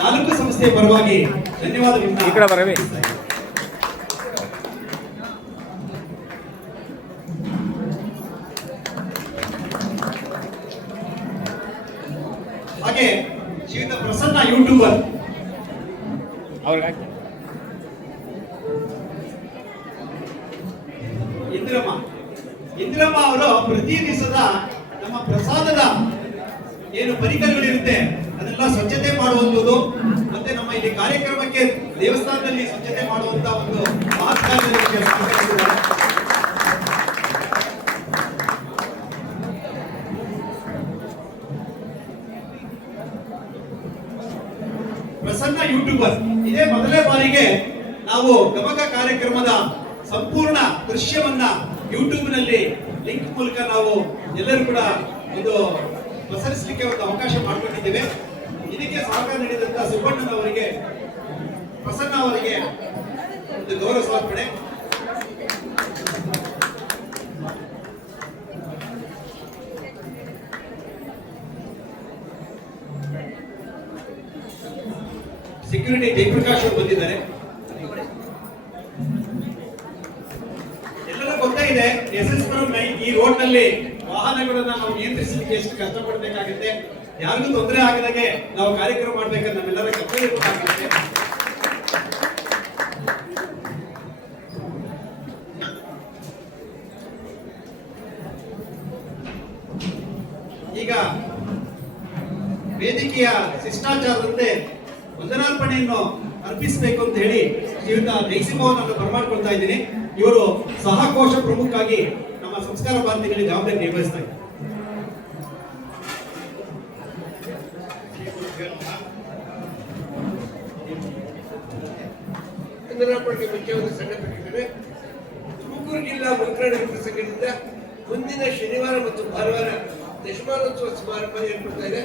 4 ಸಂಸ್ಥೆಯ ಪರವಾಗಿ ಧನ್ಯವಾದಗಳನ್ನು. ಹಾಗೆ ಶ್ರೀಯುತ ಪ್ರಸನ್ನ ಯೂಟ್ಯೂಬರ್, ಇಂದಿರಮ್ಮ ಅವರು ಪ್ರತಿ ದಿವಸದ ನಮ್ಮ ಪ್ರಸಾದದ ಏನು ಪರಿಕರಗಳಿರುತ್ತೆ ಅದೆಲ್ಲ ಸ್ವಚ್ಛತೆ ಮಾಡುವಂಥದ್ದು, ಮತ್ತೆ ನಮ್ಮ ಇಲ್ಲಿ ಕಾರ್ಯಕ್ರಮಕ್ಕೆ ದೇವಸ್ಥಾನದಲ್ಲಿ ಸ್ವಚ್ಛತೆ ಮಾಡುವಂತ ಒಂದು ಮಹತ್ಕಾರ್ಯಕ್ಕೆ ಸಹಕರಿಸಿದ್ದಾರೆ. ಪ್ರಸನ್ನ ಯೂಟ್ಯೂಬರ್, ಇದೇ ಮೊದಲನೇ ಬಾರಿಗೆ ನಾವು ಗಮಕ ಕಾರ್ಯಕ್ರಮದ ಸಂಪೂರ್ಣ ದೃಶ್ಯವನ್ನ ಯೂಟ್ಯೂಬ್ ನಲ್ಲಿ ಲಿಂಕ್ ಮೂಲಕ ನಾವು ಎಲ್ಲರೂ ಕೂಡ ಒಂದು ಪ್ರಸರಿಸಲಿಕ್ಕೆ ಒಂದು ಅವಕಾಶ ಮಾಡಿಕೊಂಡಿದ್ದೇವೆ. ಇದಕ್ಕೆ ಸಹಕಾರ ನೀಡಿದಂತ ಸುಬ್ಬಣ್ಣನವರಿಗೆ, ಪ್ರಸನ್ನ ಅವರಿಗೆ ಒಂದು ಗೌರವ ಸಮರ್ಪಣೆ. ಸೆಕ್ಯೂರಿಟಿ ಜಯಪ್ರಕಾಶ್ ಅವರು ಬಂದಿದ್ದಾರೆ. ಎಲ್ಲರೂ ಗೊತ್ತಾಗಿದೆ ಎಸ್ಎಸ್ಪುರಂ ಈ ರೋಡ್ ನಲ್ಲಿ ವಾಹನಗಳನ್ನ ನಾವು ನಿಯಂತ್ರಿಸಲಿಕ್ಕೆ ಎಷ್ಟು ಕಷ್ಟಪಡಬೇಕಾಗುತ್ತೆ, ಯಾರಿಗೂ ತೊಂದರೆ ಆಗದಾಗೆ ನಾವು ಕಾರ್ಯಕ್ರಮ ಮಾಡ್ಬೇಕಂತ ನಮ್ಮೆಲ್ಲರ ಕರ್ತವ್ಯ ಆಗುತ್ತೆ. ಈಗ ವೇದಿಕೆಯ ಶಿಷ್ಟಾಚಾರದಂತೆ ವಂದನಾರ್ಪಣೆಯನ್ನು ಅರ್ಪಿಸಬೇಕು ಅಂತ ಹೇಳಿ ಶ್ರೀಯುತ ಜಯಸಿಂಹವನ್ನು ನಾನು ಬರಮಾಡ್ಕೊಳ್ತಾ ಇದ್ದೀನಿ. ಇವರು ಸಹಕೋಶ ಪ್ರಮುಖಾಗಿ ನಮ್ಮ ಸಂಸ್ಕಾರ ಭಾರತಿಗಳಲ್ಲಿ ಜವಾಬ್ದಾರಿ ನಿರ್ವಹಿಸ್ತಾ ಇದ್ದಾರೆ. ವಂದನಾರ್ಪಣೆಗೆ ಮುಂಚೆ ಒಂದು ಸಣ್ಣ ಪ್ರಕಟಣೆ. ತುಮಕೂರು ಜಿಲ್ಲಾ ಮುಖಂಡ ಸಂಘದಿಂದ ಮುಂದಿನ ಶನಿವಾರ ಮತ್ತು ಭಾನುವಾರ ದಶಮಾನೋತ್ಸವ ಸಮಾರಂಭ ಏರ್ಪಡ್ತಾ ಇದೆ.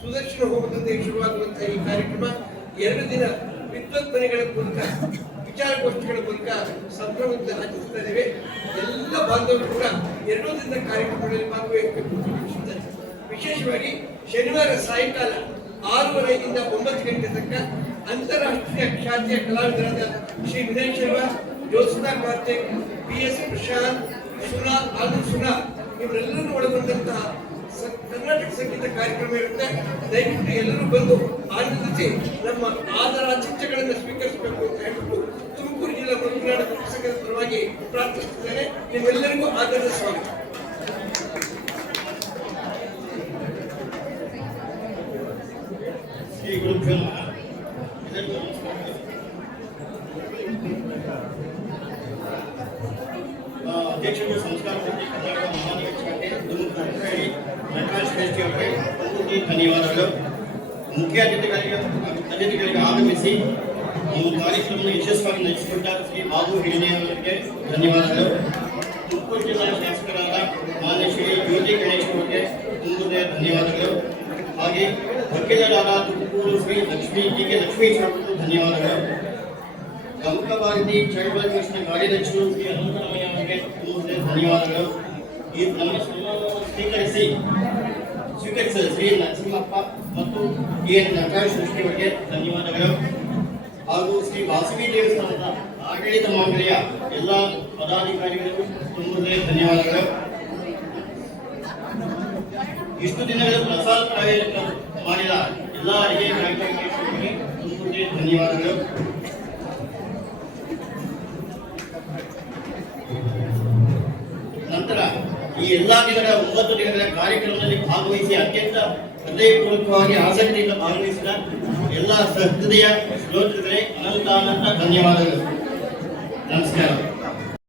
ಸುದರ್ಶನ ಹೋಮದೊಂದಿಗೆ ಶುರುವಾಗುವಂತಹ ಈ ಕಾರ್ಯಕ್ರಮ 2 ದಿನ ವಿದ್ವತ್ಮನೆಗಳ ಮೂಲಕ ವಿಚಾರಗೋಷ್ಠಿಗಳ ಮೂಲಕ ಸಂಭ್ರಮದಿಂದ ಆಚರಿಸ್ತಾ ಇದ್ದೇವೆ. ಎಲ್ಲ ಬಾಂಧವರು ಕೂಡ 2 ದಿನದ ಕಾರ್ಯಕ್ರಮಗಳಲ್ಲಿ ಭಾಗವಹಿಸಬೇಕು. ವಿಶೇಷವಾಗಿ ಶನಿವಾರ ಸಾಯಂಕಾಲ 6:30ರಿಂದ 9 ಗಂಟೆ ತನಕ ಅಂತಾರಾಷ್ಟ್ರೀಯ ಖ್ಯಾತಿಯ ಕಲಾವಿದರಾದ ಶ್ರೀ ವಿನಯ್ ಶರ್ಮಾ, ಜ್ಯೋತ್ಸ್ನಾ ಕಾರ್ತಿಕ್, PS ಪ್ರಶಾಂತ್, ಸುನಾ ಇವರೆಲ್ಲರೂ ಒಳಗೊಂಡಂತಹ ಕರ್ನಾಟಕ ಸಂಗೀತ ಕಾರ್ಯಕ್ರಮ ಇರುತ್ತೆ. ದಯವಿಟ್ಟು ಎಲ್ಲರೂ ಬಂದು ಆನಂದಿಸಿ ನಮ್ಮ ಆದರಾತಿಥ್ಯಗಳನ್ನು ಸ್ವೀಕರಿಸಬೇಕು ಅಂತ ಹೇಳ್ಬಿಟ್ಟು ತುಮಕೂರು ಜಿಲ್ಲಾ ಮೃತ್ಯುನಾಡ ಸಂಘದ ಪರವಾಗಿ ಪ್ರಾರ್ಥಿಸುತ್ತೇನೆ. ನಿಮ್ಮೆಲ್ಲರಿಗೂ ಆದರದ ಸ್ವಾಗತ. ಶ್ರೀ ಗುರುಭ್ಯೋ ನಮಃ. ಅಧ್ಯಕ್ಷರು ಸಂಸ್ಕಾರ ಸಮಿತಿ ಕರ್ನಾಟಕ ಮಹಾನಿರೀಕ್ಷಕರಿಗೆ ಪ್ರಕಾಶ್ ಮೇಷ್ಟ್ರಿ ಅವರಿಗೆ ಧನ್ಯವಾದಗಳು. ಮುಖ್ಯ ಅತಿಥಿಗಳಿಗೆ ಆಗಮಿಸಿ ನಮ್ಮ ಕಾರ್ಯಕ್ರಮವನ್ನು ಯಶಸ್ವಿಯಾಗಿ ನಡೆಸಿಕೊಟ್ಟ ಶ್ರೀ ಬಾಬು ಹಿರಿಯ ಅವರಿಗೆ ಧನ್ಯವಾದಗಳು. ತುಮಕೂರು ಜಿಲ್ಲಾ ಶಾಸಕರಾದ ಮಾನ್ಯ ಶ್ರೀ ಜ್ಯೋತಿ ಗಣೇಶ್ ಅವರಿಗೆ ತುಂಬುದೇ ಧನ್ಯವಾದಗಳು. ಹಾಗೆ ವಕೀಲರಾದ ತುಮಕೂರು ಶ್ರೀ ಲಕ್ಷ್ಮೀ ಧನ್ಯವಾದಗಳು. ಗಮಕ ಭಾರತಿ ಚಳವಳಿ ಟ್ರಸ್ಟ್ನ ಕಾರ್ಯದರ್ಶಿಗಳು ಶ್ರೀ ಅನಂತರಾಮಯ್ಯ ಅವರಿಗೆ ತುಂಬುದೇ ಧನ್ಯವಾದಗಳು. ಈ ನಮ್ಮ ಸನ್ಮಾನವನ್ನು ಸ್ವೀಕರಿಸಿದ ಶ್ರೀ ನರಸಿಂಹಪ್ಪ ಮತ್ತು ಎನ್ ನಟರಾಜ್ ಸೃಷ್ಟಿ ಅವರಿಗೆ ಧನ್ಯವಾದಗಳು. ಹಾಗೂ ಶ್ರೀ ವಾಸವಿ ದೇವಸ್ಥಾನದ ಆಡಳಿತ ಮಂಡಳಿಯ ಎಲ್ಲ ಪದಾಧಿಕಾರಿಗಳಿಗೂ ತುಂಬುದೇ ಧನ್ಯವಾದಗಳು. ಇಷ್ಟು ದಿನಗಳ ಪ್ರಸಾದ ಪ್ರಾಯೋಜಕ ಮಾಡಿದ ಎಲ್ಲ ಅಡಿಗೆ ಕಾರ್ಯಕ್ರಮಕ್ಕೆ ತುಂಬುದೇ ಧನ್ಯವಾದಗಳು. ನಂತರ ಈ ಎಲ್ಲಾ ದಿನಗಳ 9 ದಿನಗಳ ಕಾರ್ಯಕ್ರಮದಲ್ಲಿ ಭಾಗವಹಿಸಿ ಅತ್ಯಂತ ಹೃದಯಪೂರ್ವಕವಾಗಿ ಆಸಕ್ತಿಯಿಂದ ಭಾಗವಹಿಸಿದ ಎಲ್ಲ ಸಹೃದಯ ಶ್ರೋತೃಗಳೇ ಅನಂತ ಧನ್ಯವಾದಗಳು. ನಮಸ್ಕಾರ.